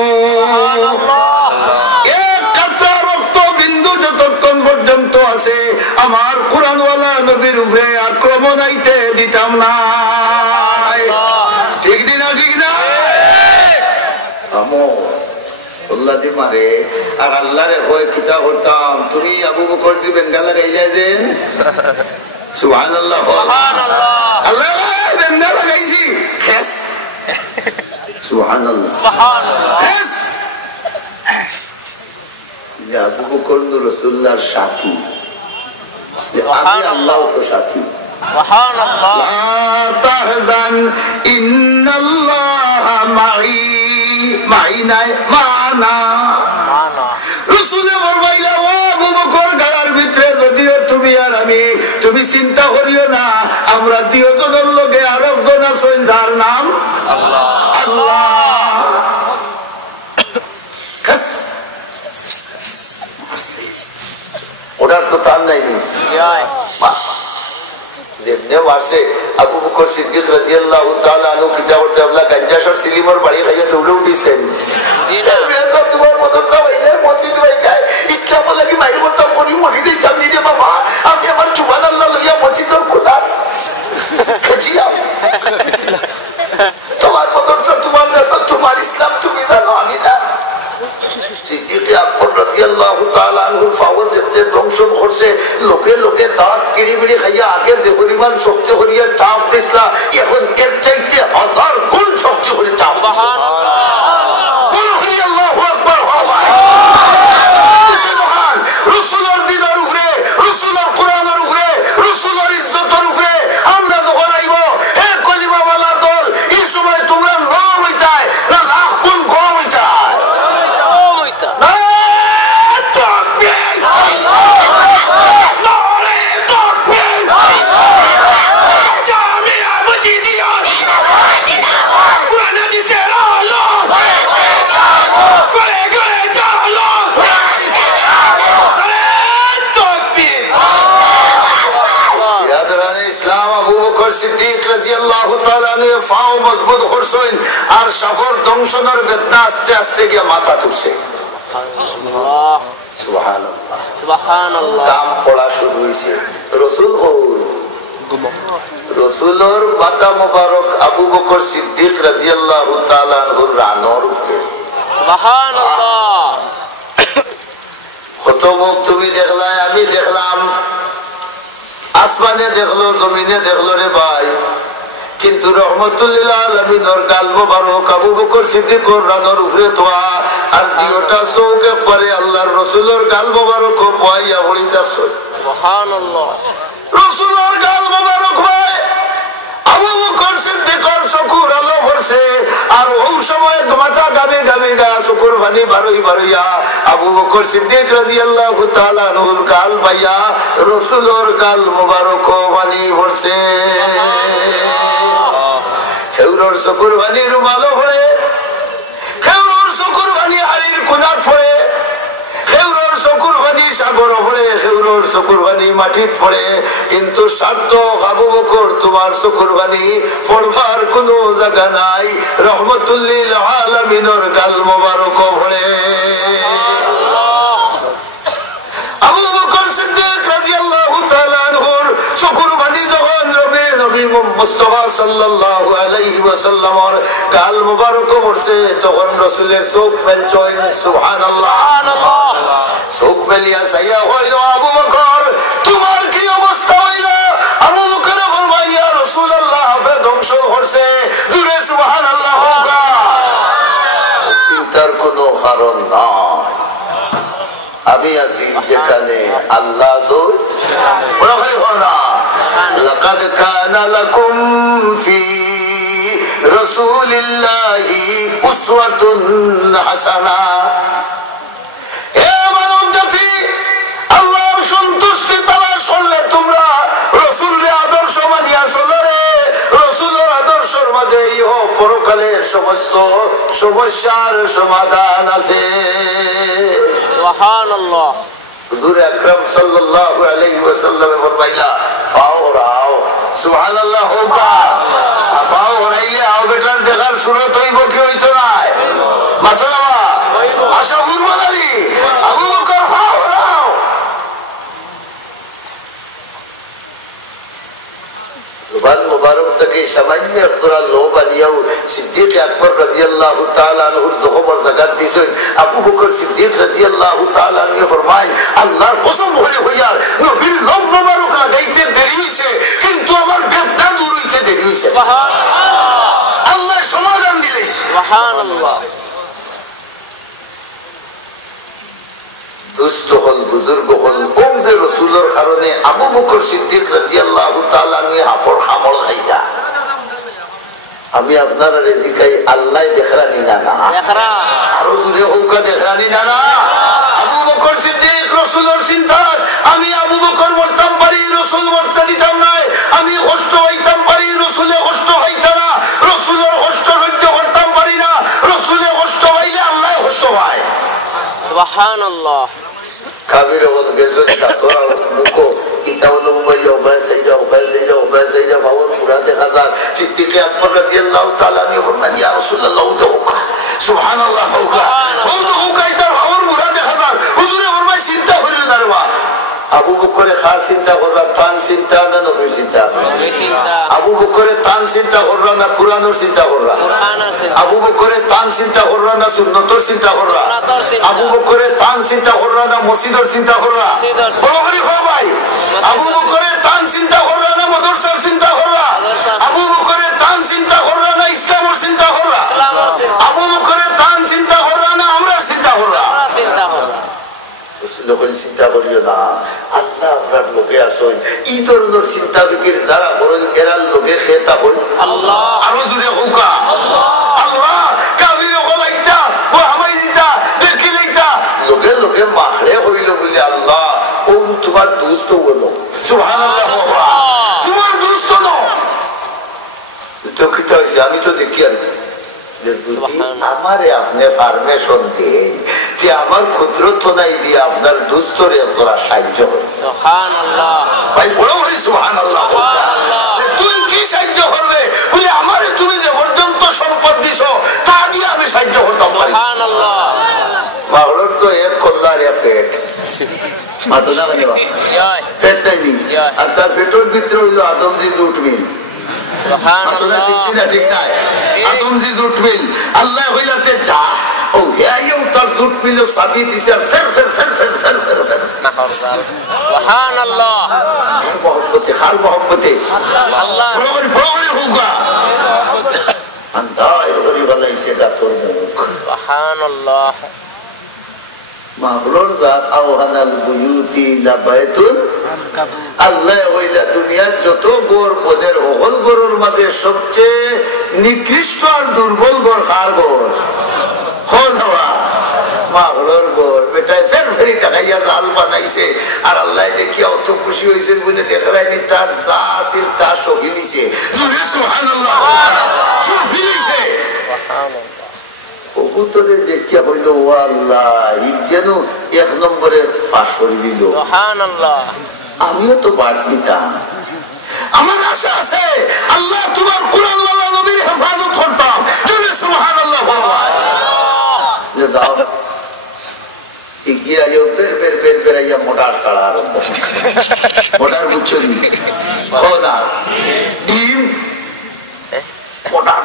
এক কাতরা রক্ত বিন্দু যতক্ষণ পর্যন্ত আছে আমার কুরআনওয়ালা নবীর উপরে আক্রমণ আইতে দিতাম না ঠিক দিনা ঠিক না আমো আল্লাহ দি মারে আর আল্লাহরে হয় কিতা করতাম তুমি আবু বকর দি বেঙ্গালা গাই যাইছেন সুবহানাল্লাহ সুবহানাল্লাহ আল্লাহ বেঙ্গালা গাইছি খেস সুবহানাল্লাহ সুবহানাল্লাহ খেস ইয়া আবু বকর রাসূলুল্লাহর সাথী আমি আল্লাহর তো সাথী সুবহানাল্লাহ লা তাহজান ইন্নাল্লাহা মাই মাইনায় মানা রাসূলে ফরমাইলা ও আবু বকর গাড়ার ভিতরে যদিও তুমি আর আমি তুমি চিন্তা করিও না আমরা দুইজনের লগে আরেকজন আছেন যার নাম আল্লাহ আল্লাহ কাস ওটার তো তার নাই নি যেমনে মারছে আবু বকর সিদ্দিক রাদিয়াল্লাহু তাআলা আনহু কিতা করতে আল্লাহ গঞ্জাশর সিলিমর বাড়ি খাইয়া দৌড়ে উঠিছেন তোমার মদরসা হইলে মসজিদ হয়ে যায় ইসলাম লাগি মাইর করতাম করি মরি দিতাম নিজে বাবা আমি আমার সুবহানাল্লাহ লইয়া মসজিদের খোদা খেছিলাম তোমার মদরসা তোমার দেশ তোমার ইসলাম তুমি জানো আমি না সিদ্দিক আকবর রাদিয়াল্লাহু তাআলা আনহুর ফাওয়াজ এতে ধ্বংস করছে লোকে লোকে দাঁত কিড়িবিড়ি খাইয়া আগে যে পরিমাণ শক্তি করিয়া চাপ দিছলা এখন এর চাইতে 1000 গুণ শক্তি করে চাপ সুবহানাল্লাহ বলো আল্লাহু আকবার হওয়া সুবহান রাসূলের দিনের উপরে রাসূলের কোরআনের উপরে রাসূলের ইজ্জতের উপরে আমরা যখন আইব হে কলিমা ওয়ালার দল এই সময় তোমরা নাম হইতায় না লাখ গুণ কম হইতায় সিদ্দিক রাদিয়াল্লাহু তাআলা আনহু ফাও মজবুত করছেন আর সফর দংশনের বেদনা আস্তে আস্তে গিয়ে মাথা তুলছে সুবহানাল্লাহ সুবহানাল্লাহ সুবহানাল্লাহ কাম পড়া শুরু হইছে রাসূল রাসূলের মাথা মোবারক আবু বকর সিদ্দিক রাদিয়াল্লাহু তাআলা আনহুর রানোর উপরে সুবহানাল্লাহ কত মুখ তুমি দেখলাই আমি দেখলাম আসমানে দেখলো জমিনে দেখলো রে ভাই কিন্তু রহমতুল্লিল আলামিনের গাল মোবারক আবু বকর সিদ্দিকের রানোর উপরে তোয়া আর দুইটা চোখ একবারে আল্লাহর রাসূলের গাল মোবারক পাইয়া পড়িতাছে সুবহানাল্লাহ রাসূলের গাল মোবারক ভাই আবু বকর সিদ্দিকের চোখের আলো পড়ছে আর ওই সময় মাথা গাবে গাবে গা চোখের পানি বারোই বারোইয়া আবু বকর সিদ্দিক রাদিয়াল্লাহু তাআলা আনহুর গাল পাইয়া রাসূলের গাল মোবারক পানি পড়ছে খেউরর চোখের পানি রুমালো পড়ে খেউরর চোখের পানি হাড়ির কোনাত পড়ে খেউরর চোখের পানি সাগর পড়ে খেউরর চোখের পানি মাটিত পড়ে কিন্তু স্বার্থ আবু বকর তোমার চোখের পানি পড়বার কোনো জায়গা নাই রহমতুল্লিল আলামিনের গাল মোবারক পড়ে আবু বকর সিদ্দিক রাদিয়াল্লাহু তাআলা আনহুর চোখের পানি যখন নবী মুস্তাফা সাল্লাল্লাহু আলাইহি ওয়াসাল্লামের গাল মোবারক পড়ছে তখন রাসূলের চোখ মেলছেন সুবহানাল্লাহ সুবহানাল্লাহ চোখ মেলিয়া চাইয়া হইল আবু বকর তোমার কি অবস্থা হইল আবু বকর ফরমায় ইয়া রাসূলুল্লাহ আপনি ধ্বংস করছে জোরে সুবহানাল্লাহ হোগা চিন্তার কোনো কারণ নাই আমি আছি যেখানে আল্লাহ জোর বড় ভাই বলা লাকাদ কানা লাকুম ফি রাসূলিল্লাহি উসওয়াতুন হাসানা। হে মানব জাতি, আল্লাহর সন্তুষ্টি তালাশ করলে তোমরা রাসূলের আদর্শ মানিয়া চলো রে। রাসূলের আদর্শের মাঝে ইহ পরকালের সমস্ত সমস্যার সমাধান আছে। সুবহানাল্লাহ। হুজুর আকরাম সাল্লাল্লাহু আলাইহি ওয়াসাল্লাম ফরমাইলা, ফাও রাও সুবহানাল্লাহ হোকা, ফাও রাইলে আও বেটার দেখার সুরত হইব কি হইতো না? মাথাবা আশা হুরমালারি আবু বকর ফাও রাও। জুবান মুবারক থেকে সামান্য একজোড়া লোভ আনিয়াও সিদ্দিক আকবর রাদিয়াল্লাহু তাআলা আনহুর জখমর জাগাত দিছেন। আবু বকর সিদ্দিক রাদিয়াল্লাহু তাআলা আনহু ফরমায়, আল্লাহর কসম করে হইয়ার নবীর লোভ মুবারক লাগাইতে দেরি হইছে, কিন্তু আমার বেদনা দূর হইতে দেরি হইছে। সুবহানাল্লাহ। আল্লাহ সমাধান দিলেন। সুবহানাল্লাহ। দুস্থ হল, বুজুর্গ হল, ওম যে রাসূলের কারণে আবু বকর সিদ্দিক রাদিয়াল্লাহু তাআলা আনহু হাফর খামল খাইয়া। আমি আপনারা রেজিকাই আল্লাহ দেখরানি না না দেখরা আরো জুড়ে হোকা দেখরানি না না। আবু বকর সিদ্দিক রাসূলের চিন্তা, আমি আবু বকর মরতাম পারি, রাসূল মরতে দিতাম না। আমি কষ্ট হইতাম পারি, রাসূলে কষ্ট হইতা না। রাসূলের কষ্ট সহ্য করতাম পারি না, রাসূলে কষ্ট হইলে আল্লাহ কষ্ট হয়। সুবহানাল্লাহ। কাবির হল গেছে তোরা মুখো ইতাওনো মোবাইলে ওবায় সাইডা ওবায় সাইডা ওবায় সাইডা ভাবর মুরাদে হাজার সিদ্দিক আকবর রাদিয়াল্লাহু তাআলা নি ফরমান, ইয়া রাসূলুল্লাহ ও হুকা সুবহানাল্লাহ হুকা ও হুকা ইতার ভাবর মুরাদে হাজার। হুজুরে ফরমায় চিন্তা করিল না রে বা। আবু বকরে খাস চিন্তা করলা, তান চিন্তা না নবী চিন্তা? আবু বকরে তান চিন্তা করলা না কুরআনের চিন্তা করলা? আবু বকরে তান চিন্তা করলা না সুন্নতের চিন্তা করলা? আবু বকরে তান চিন্তা করলা না মসজিদের চিন্তা করলা? বড় করে ভাই, আবু বকরে তান চিন্তা করলা না মাদ্রাসার চিন্তা করলা? আবু বকরে তান চিন্তা করলা না ইসলামের চিন্তা করলা? আবু বকরে তান চিন্তা করলা না আমরা চিন্তা করলা? যখন চিন্তা করিও না, আল্লাহ আপনার লোকে আসুন। এই ধরনের চিন্তা বিকির যারা করেন এরার লোকে খেতা হন আল্লাহ। আরো জুড়ে হুকা আল্লাহ। কাবির হলাইতা ও হামাই দিতা দেখি লইতা লোকে লোকে মাহরে হইল বলে আল্লাহ ও তোমার দুস্থ বলো। সুবহানাল্লাহ। তোমার দুস্থ ন তো কিতা হয়েছে আমি তো দেখি আর আমারে আপনি পারমিশন দেন যে আমার ক্ষুদ্রত নাই দিয়ে আপনার দুস্তরে একজোড়া সাহায্য হয়। সুবহানাল্লাহ। ভাই বড় হই সুবহানাল্লাহ। তুই কি সাহায্য করবে বলে আমারে তুমি যে পর্যন্ত সম্পদ দিছো তা দিয়ে আমি সাহায্য করতাম পারি। সুবহানাল্লাহ। মাগলোর তো এক কল্লার এক পেট মাথা না কেন পেট নাই নি, আর তার পেটের ভিতরে হইলো আদম জি উঠবি। সুবহানাল্লাহ। ঠিক নাই? আদম জি উঠবেন আল্লাহ হইলাতে যা ও হেয়াও তার জুট মিলে সাবি দিছে ফের ফের ফের ফের ফের ফের ফের। সুবহানাল্লাহ। খার মহব্বতে খার মহব্বতে আল্লাহ বড় হোগা আন্দার করি বলাইছে গাতর মুখ। সুবহানাল্লাহ। মাগলোর জাত আওহানাল বুয়ুতি লাবাইতুল আল্লাহ হইলা দুনিয়ার যত গোর পদের হল গোরের মাঝে সবচেয়ে নিকৃষ্ট আর দুর্বল গোর কার গোর? হল হওয়া মাগলোর গোর বেটায় ফের ফেরি টাকাইয়া জাল বানাইছে। আর আল্লাহ দেখিয়া অত খুশি হয়েছে বলে দেখায়নি তার যা আসিল তা সহিলিছে। সুবহানাল্লাহ। সহিলিছে কবুতরে দেখিয়া হইল ও আল্লাহ যেন এক নম্বরে ফাঁস করে দিল। সুবহানাল্লাহ। আমিও তো বাদ নিতাম। আমার আশা আছে আল্লাহ তোমার কুরআনওয়ালা নবীর হেফাজত করতাম। সুবহানাল্লাহ। দাও এগিয়ে আইও বের বের বের বের আইয়া মোটার ছাড়া আরম্ভ মোটার বুচ্চরি খোদা ডিম মোটার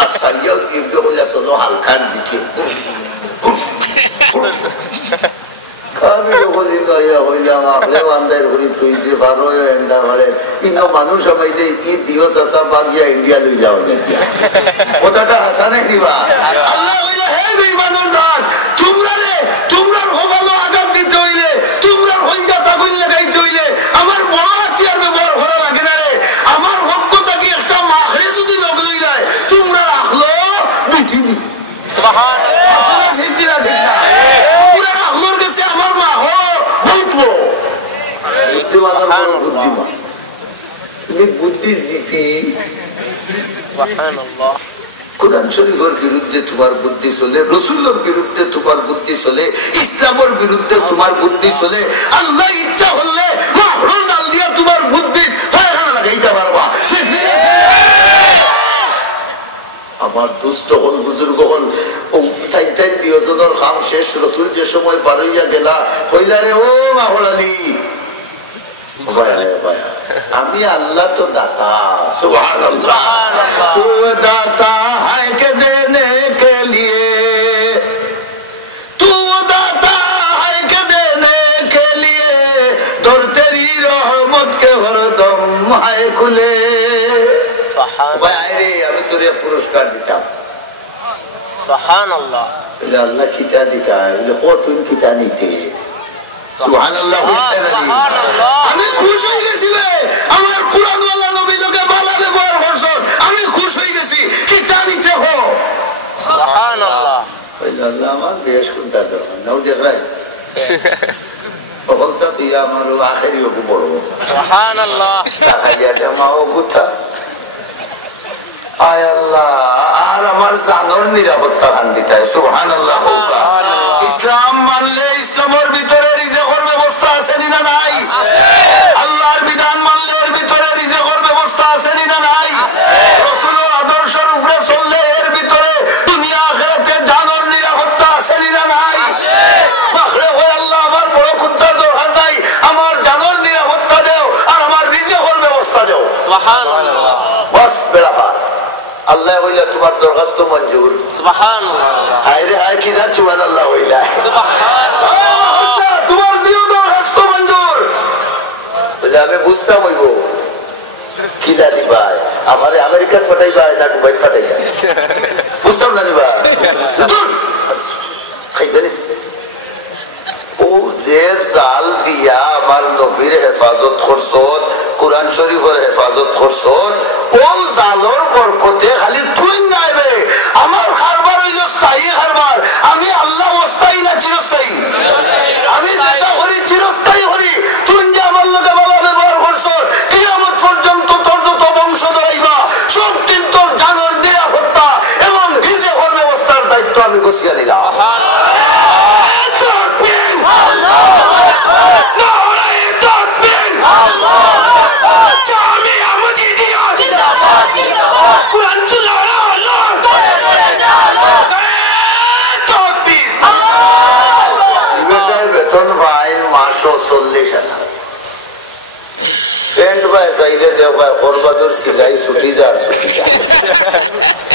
আর সারিয়াও দিকে হইলা চলো হালকার জিকে মানুষ ইন্ডিয়া লই যাও কথাটা হাসা নাই দিবা। আল্লাহ তোমরা তোমরা ভালো আঘাত দিতে হইলে তোমরা হইয়া তাগুল লাগাইতে হইলে আমার বড় হাতিয়ার ব্যবহার করা লাগে না রে। আমার হকটা কি একটা মাহরে যদি লগ লই যায় আপনারা ঠিক না ঠিক না পুরা আমার কাছে আমার মা হো বহুত বড় বুদ্ধিমান বড় বুদ্ধিমান তুমি বুদ্ধিজীবী সুবহানাল্লাহ কোরআন শরীফের বিরুদ্ধে তোমার বুদ্ধি চলে রসুলের বিরুদ্ধে তোমার বুদ্ধি চলে ইসলামের বিরুদ্ধে তোমার বুদ্ধি চলে আল্লাহ ইচ্ছা হলে মাহরুম ডাল দিয়া তোমার বুদ্ধি লাগাইতে পারবা আমার দুষ্ট হল বুজুর্গ হল প্রিয়জনের খাম শেষ রসুল যে সময় পার হইয়া গেলা হইলা রে ও মাহর আলী আমি আল্লাহ তো দাতা সুবহানাল্লাহ তো দাতা है के देने के लिए तू दाता है के देने के लिए दर तेरी रहमत के हरदम है खुले रे আমি তোরে পুরস্কার দিতাম সুবহানাল্লাহ আল্লাহ কিতা দিতা ও তুমি কিতা নিতে সুবহানাল্লাহ আমি খুশ হয়ে গেছি আমার কুরআন ওয়ালা নবী লোকে ভালো ব্যবহার করছেন আমি খুশ হয়ে গেছি কিতা নিতে হো সুবহানাল্লাহ আল্লাহ আমার বেশ কোনটা দরকার নাও দেখ রাই বলতা তুই আমার আখেরি ওকে বড় সুবহানাল্লাহ তাহাইয়া জামাও গুতা আয় আল্লাহ আর আমার জানর নিরাপত্তা খান দিতে সুবহানাল্লাহ ইসলাম মানলে ইসলামের ভিতরে রিজেকের ব্যবস্থা আছে না নাই আল্লাহর বিধান মানলে এর ভিতরে রিজেকের ব্যবস্থা আছে না নাই রাসূলের আদর্শের উপরে চললে এর ভিতরে দুনিয়া আখিরাতে জানর নিরাপত্তা আছে না নাই মাখরে হয় আল্লাহ আমার বড় কুত্তার দরকার নাই আমার জানর নিরাপত্তা দাও আর আমার রিজেকের ব্যবস্থা দাও সুবহানাল্লাহ বাস বেড়াবা আল্লাহ হইলা তোমার দরখাস্ত মঞ্জুর সুবহানাল্লাহ হায় রে হায় কি যাচ্ছ আল্লাহ হইলা সুবহানাল্লাহ তোমার দিও দরখাস্ত মঞ্জুর আমি বুঝতাম হইব কি দাদি ভাই আমার আমেরিকান পাঠাই ভাই না দুবাই পাঠাই বুঝতাম না ভাই খাইবেন ও যে জাল দিয়া আমার নবীর হেফাজত করছত কোরআন শরীফের হেফাজত করছত ও জালর বরকতে খালি তুই নাইবে আমার কারবার হইল স্থায়ী কারবার আমি আল্লাহ অস্থায়ী না চিরস্থায়ী আমি যেটা করি চিরস্থায়ী করি তুই যে আমার লোকে ভালো ব্যবহার করছ কিয়ামত পর্যন্ত তোর যত বংশ ধরাইবা সব কিন্তু জানর নিরাপত্তা এবং রিজেকের ব্যবস্থার দায়িত্ব আমি গুছিয়ে নিলাম বেতন পাইন মাসও 40,000 প্যান্ট পায় চাইলে দেও পায় করবাদুর সিলাই ছুটি যার ছুটি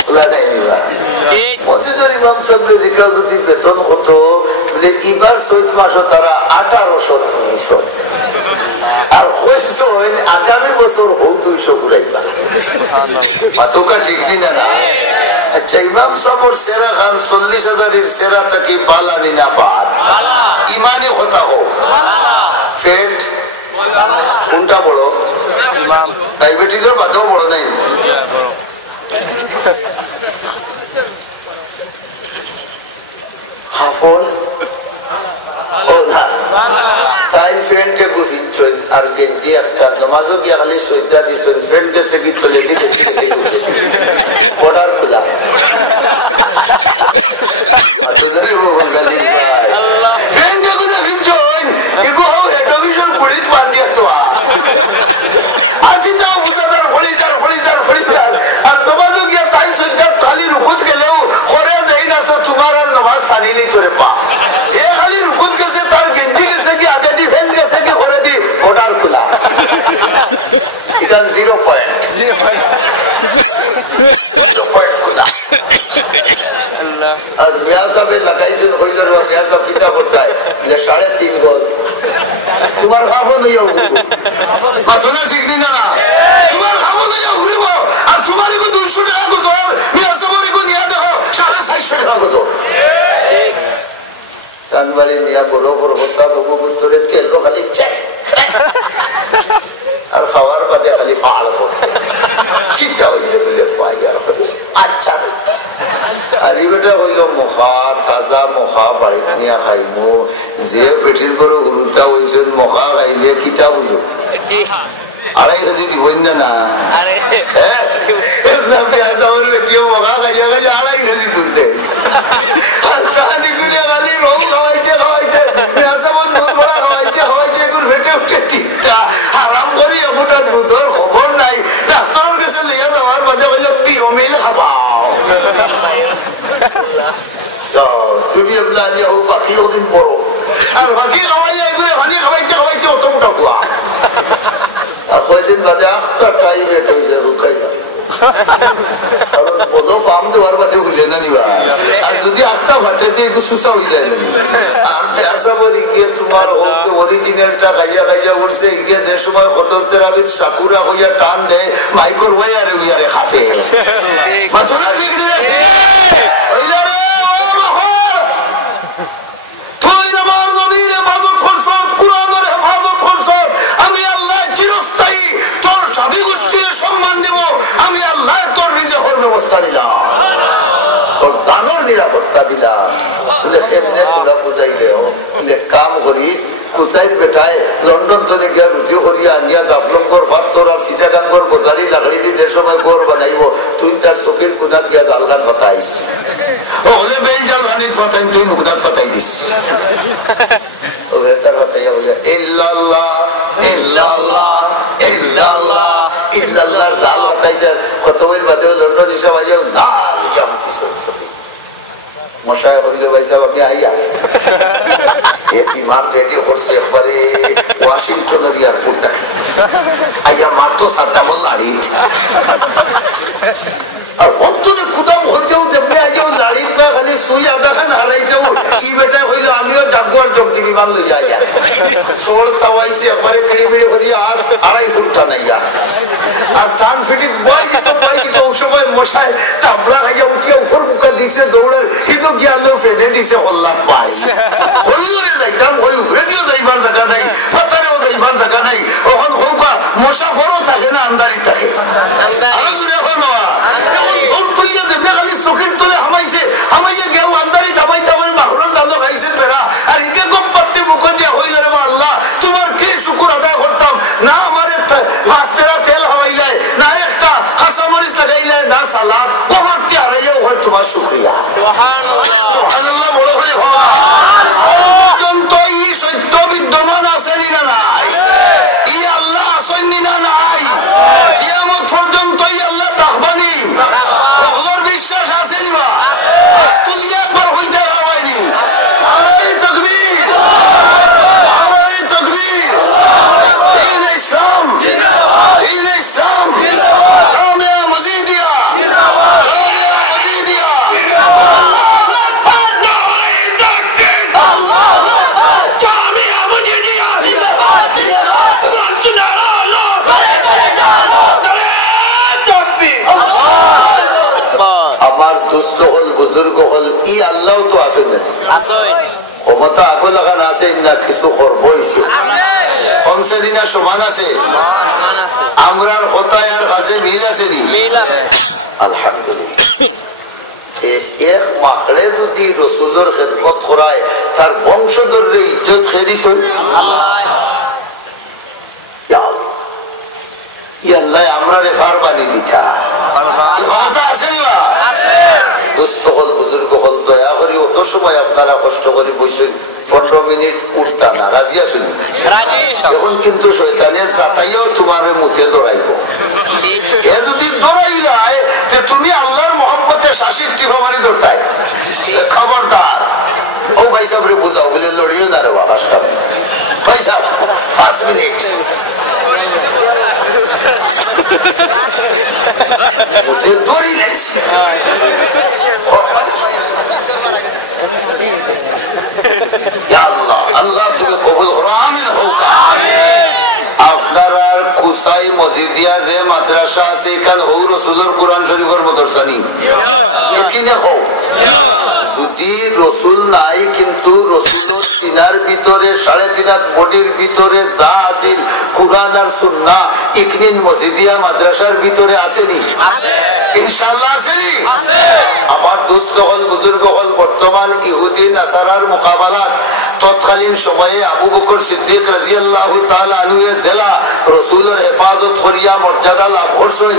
খোলা নাই নিবা মসজিদের ইমাম সাহেবকে জিজ্ঞাসা যদি বেতন হতো বলে এবার চৈত মাসও তারা 1800 আর আগামী বছর হোক 200 ঘুরাইবা মাথুকা ঠিক দিন না আচ্ছা ইমাম সাহেবের সেরা খান 40,000 সেরা থাকি বালা দিনা বাদ ইমানে কথা হোক ফেট কোনটা বড় ডায়াবেটিসের বাধাও বড় নাই হাফল তাই ফ্রেন্ডে গুফিন আর গেঞ্জি একটা নমাজও গিয়া খালি সৈদা দিছেন ফ্রেন্ডে থেকে তুলে দিকে বর্ডার খোলা তোমার আর নমাজ সানি নি তোরে পা এ খালি রুকুত গেছে তার গেঞ্জি গেছে কি আগে দি ফেন গেছে কি করে দি বর্ডার খোলা এখান 0 পয়েন্ট খোলা আর মিয়া সাহেব লাগাইছেন হইলার মিয়া সাহেব কিতা করতায় যে 3.5 গজ তোমার খাবো লইয়া ঘুরবো মাথা ঠিক দিন না তোমার খাবো লইয়া ঘুরব আর তোমার 200 টাকা গজর মিয়া সাহেবের নিয়ে দেখো 450 টাকা গজর তানবাড়ি নিয়ে বড় বড় বসা লোক ভিতরে তেল খালি চেক আর খাওয়ার বাদে খালি ফাড় করছে কিটা হইছে বলে পাইয়া আচ্ছা আর এই বেটা হইল মখা তাজা মখা বাড়িত নিয়ে খাইমু যে পেটির করে উলুটা হয়েছেন মখা খাইলে কিতা বুঝো 2.5 কেজি দিবেন না বেটিও মখা খাইয়া খাইয়া 2.5 কেজি দুধ দেয় আর কাহানি করে খালি রৌ খাওয়াইতে খাওয়াইতে দুধ ভরা খাওয়াইতে খাওয়াইতে এখন ফেটে উঠে তিনটা আরাম করি এমনটা দুধের খবর নাই ডাক্তারের কাছে লিয়া যাওয়ার বাদে হইল পিওমিল খাবাও তুমি ফাঁকি ওদিন বড় আর ফাঁকি খাওয়াইয়া এগুলো পানি খাওয়াইতে খাওয়াইতে অত মোটা হওয়া আর কয়েকদিন বাদে আখটা টাইভেট হয়েছে রুকাইয়া কারণ বলো ফার্ম দেওয়ার বাদে বুঝে না নিবা আর যদি আখটা ফাটাইতে একটু সুসা হয়ে যায় না আর পেঁচা বলি গিয়ে তোমার অরিজিনালটা খাইয়া খাইয়া উঠছে গিয়ে যে সময় খতরদের আবিদ সাকুরা হইয়া টান দেয় মাইকর ওয়ারে উইয়ারে খাফে মাথা ঠিক রে আমি আল্লাহ চিরস্থায়ী তোর সবই গোষ্ঠীর সম্মান দেব আমি আল্লাহ তোর নিজে হর ব্যবস্থা দিলাম তোর জানোর নিরাপত্তা দিলাম বলে এমনি তোরা বুঝাই দেও বলে কাম করিস কুসাইড বেটায় লন্ডন তো গিয়া রুজি করিয়া আনিয়া জাফলঙ্গর ফাত্তর আর সিটাগাঙ্গর গোজারি লাকড়ি দিয়ে যে সময় গড় বানাইব তুই তার চোখের কুদাত গিয়া জাল গান ফাটাইস হলে বেল জাল গানিত ফাটাই তুই মুকুদাত ফাটাই দিস বেতার ফাটাইয়া বলে ইল্লাল্লাহ ইল্লাল্লাহ ইল্লাল্লাহ ইল্লাল্লাহর জাল ফাটাইছে কত বইল বাদে লন্ডন হিসাব আইয়াও না জামতি সত্যি মশায় হইলে ভাই সাহেব আপনি আইয়া বিমান রেডি করছে একবারে ওয়াশিংটনের এয়ারপোর্টটাকে আইয়া মারতো সাদ্দামুল লাড়িত আর অন্তরে কুদাম হইতেও যেমনি আইয়াও লাড়িত বা খালি সুই আধা খান হারাইতেও ই বেটা হইল আমিও জাগুয়ার জগদি বিমান লইয়া আইয়া সোর তাওয়াইছে একবারে কিড়িমিড়ি করিয়া আর 2.5 ফুট টানাইয়া আর ধান ফিটি বয় দিত ওই সময় মশায় তাবলা খাইয়া উঠিয়া উপর মুখা দিছে দৌড়ের কিন্তু গিয়ালেও ফেলে দিছে হল্লাত পাই হলুরে যাইতাম হই উপরে দিয়েও যাইবার জায়গা নাই পাতারেও যাইবার জায়গা নাই ওখান হৌকা মশাফরও থাকে না আন্দারি থাকে আরো দূরে হল এখন দৌড় করিয়া যেমনি খালি চোখের তলে হামাইছে হামাইয়া গেও আন্দারি দামাই তামারি মাহরুল দালো খাইছে পেরা আর ইকে গপ পাত্তি মুখ দিয়া হইল রে বা আল্লাহ তোমার কি শুকুর আদায় করতাম না আমারে মাস্তেরা তেল হাওয়াইলাই না একটা কাঁচামরিচ লাগাইলাই না সালাদ কমাতে হারাইয়াও হয় তোমার শুক্রিয়া সুবহানাল্লাহ বড় করে পর্যন্ত ই সত্য বিদ্যমান আছেনি না নাই ই আল্লাহ আসেননি না নাই কিয়ামত পর্যন্ত ই আল্লাহ তাহবানি ওগুলোর বিশ্বাস আসেনি বা তুলিয়া একবার হইতে হওয়াইনি আরে তাকবীর আরে তাকবীর দিন ইসলাম দিন ইসলাম জামিয়া মসজিদিয়া জামিয়া মসজিদিয়া আমার দুস্থ হল বুজুর্গ হল ই আল্লাহ তো আসেন ক্ষমতা আগো লাগান আছে না কিছু করবো কমসে দিনা সমান আছে আমরার হতায় আর কাজে মিল আছে নি আলহামদুলিল্লাহ এক মাখড়ে যদি রসুলের খেদমত করায় তার বংশধরের ইজ্জত খেদিস আল্লাহ আমরা রেফার বানি দিতা ক্ষমতা আছে না দুস্থ হল বুজুর্গ হল দয়া করি অত সময় আপনারা কষ্ট করে বসে 15 মিনিট উঠতা না রাজি আসুন এখন কিন্তু শয়তানের যাতাইও তোমার মুখে দৌড়াইব এ যদি দৌড়াই যায় তুমি আল্লাহর মহব্বতে শাসির টিফামারি দৌড়াই খবরদার ও ভাই সাহেব বুঝাও বলে লড়িও না রে বাবা ভাই সাহেব 5 মিনিট দৌড়ি লাগছে আল্লাহ তুমি কবুল করো আমিন হোক আপনার আর কুসাই মসজিদিয়া যে মাদ্রাসা আছে এখানে হৌ রসুলের কোরআন শরীফের মদরসা নি এখানে হোক যদি রসুল নাই কিন্তু রসুলের সিনার ভিতরে 3.5 বডির ভিতরে যা আছিল কোরআন আর সুন্নাহ ইকনিন মসজিদিয়া মাদ্রাসার ভিতরে আসেনি ইনশাআল্লাহ আছে আমার দোস্ত হল বুজুর্গ হল বর্তমান ইহুদি নাসারার মোকাবেলাত তৎকালীন সময়ে আবু বকর সিদ্দিক রাদিয়াল্লাহু তাআলা আনহু জেলা রাসূলের হেফাজত করিয়া মর্যাদা লাভ করছেন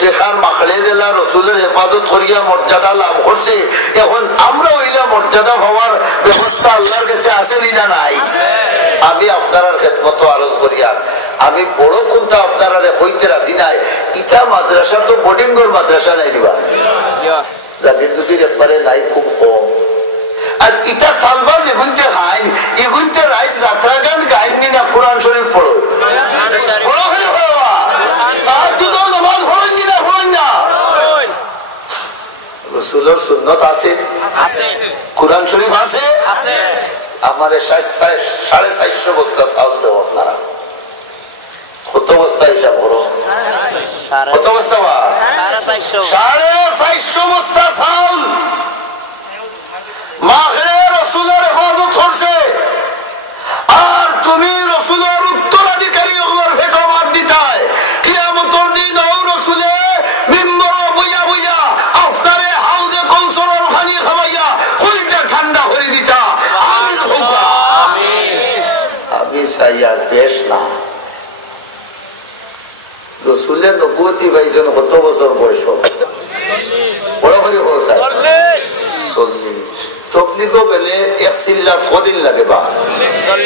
তেখার মাখলে জেলা রাসূলের হেফাজত করিয়া মর্যাদা লাভ করছে এখন আমরা ওইলা মর্যাদা হওয়ার ব্যবস্থা আল্লাহর কাছে আছে না নাই আমি আপনার খেদমত আরজ করিয়া আমি বড় কোনটা আপনারা হইতে রাজি নাই ইটা মাদ্রাসা তো বোর্ডিং এর মাদ্রাসা নাই দিবা জাতির দুটির একবারে নাই খুব কম আর ইটা তালবাজ এগুনতে হাইন এগুনতে রাইট যাত্রা গান গাইন না কোরআন শরীফ পড়ো বড় হয়ে হওয়া তাহাজ্জুদ নামাজ পড়েন না পড়েন না রাসূলের সুন্নাত আছে কোরআন শরীফ আছে আমারে 450 বস্তা চাউল দেব আপনারা কত বস্তা হিসাব করো কত বস্তা 450 বস্তা চাউল মাখলে রাসূলের হেফাজত করছে আর তুমি রাসূলের উত্তরাধিকারী ওগুলোর ফেটো বাদ দিতায় কিয়ামতের দিন ও রাসূলে মিম্বরে বইয়া বইয়া আফতারে হাউজে কৌসরের পানি খাওয়াইয়া কইটা ঠান্ডা করে দিতা আমিন হোকা আমিন আমি সাইয়ার বেশ না রাসূলের নবুয়তি পাইছেন কত বছর বয়স বড় করে বলছে 40 তবলিগও গেলে এক সিল্লাত কদিন লাগে বা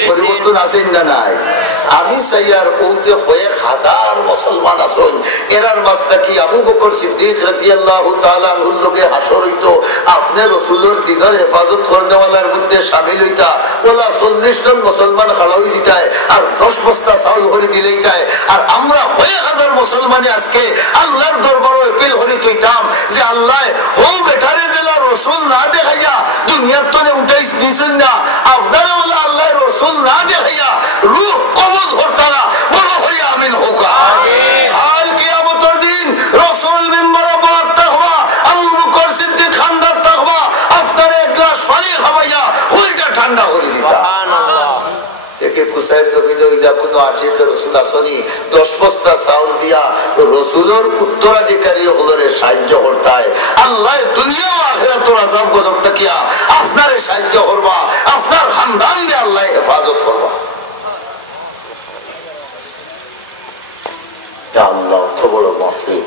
পরিবর্তন আছেন না নাই আমি চাইয়ার ও যে কয়েক হাজার মুসলমান আছেন এরার মাঝটা কি আবু বকর সিদ্দিক রাদিয়াল্লাহু তাআলা আনহুর লগে হাসর হইতো আপনি রাসূলের দ্বীনের হেফাজত করনেওয়ালার মধ্যে শামিল হইতা ওলা 40 জন মুসলমান খাড়া হই দিতায় আর 10 বস্তা চাউল করে দিলেইতায় আর আমরা কয়েক হাজার মুসলমানে আজকে আল্লাহর দরবারে আপিল করি তৈতাম যে আল্লাহ হো বেটারে জেলা রাসূল না দেখাইয়া দুনিয়ার তলে উঠাই দিছেন না আপনারা বলে আল্লাহ রাসূল না দেখাইয়া রূহ কবজ হরতারা বড় হইয়া আমিন হোকা আল কিয়ামতের দিন রাসূল মিম্বরে বয়াত থাকবা আবু বকর সিদ্দিক খানদার থাকবা আপনারা এক গ্লাস পানি খাওয়াইয়া কইটা ঠান্ডা করে দিতা সুবহানাল্লাহ একে কুসাইর জমিনে হইলা কোনো আশিক রাসূল আসনি 10 বস্তা চাউল দিয়া রাসূলের উত্তরাধিকারী হলরে সাহায্য করতায় আল্লাহ দুনিয়া ও আখিরাতের আযাব গজব থেকে আপনারে সাহায্য করবা আপনার খানদানকে আল্লাহ হেফাজত করবা আল্লাহ তো বড় মাহফিল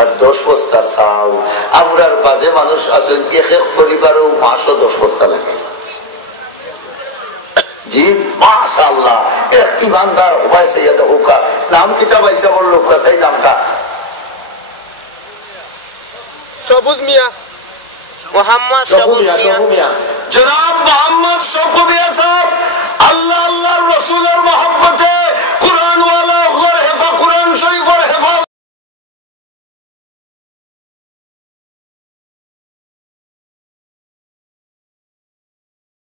আর 10 বস্তা চাউল আমরার বাজে মানুষ আছেন এক এক পরিবারেও মাসও 10 বস্তা লাগে জি মাশাআল্লাহ এক ইমানদার হুবাই সৈয়দ হুকা নাম কিতাব আইসা বড় লোক কাছে নামটা সবুজ মিয়া মোহাম্মদ সবুজ মিয়া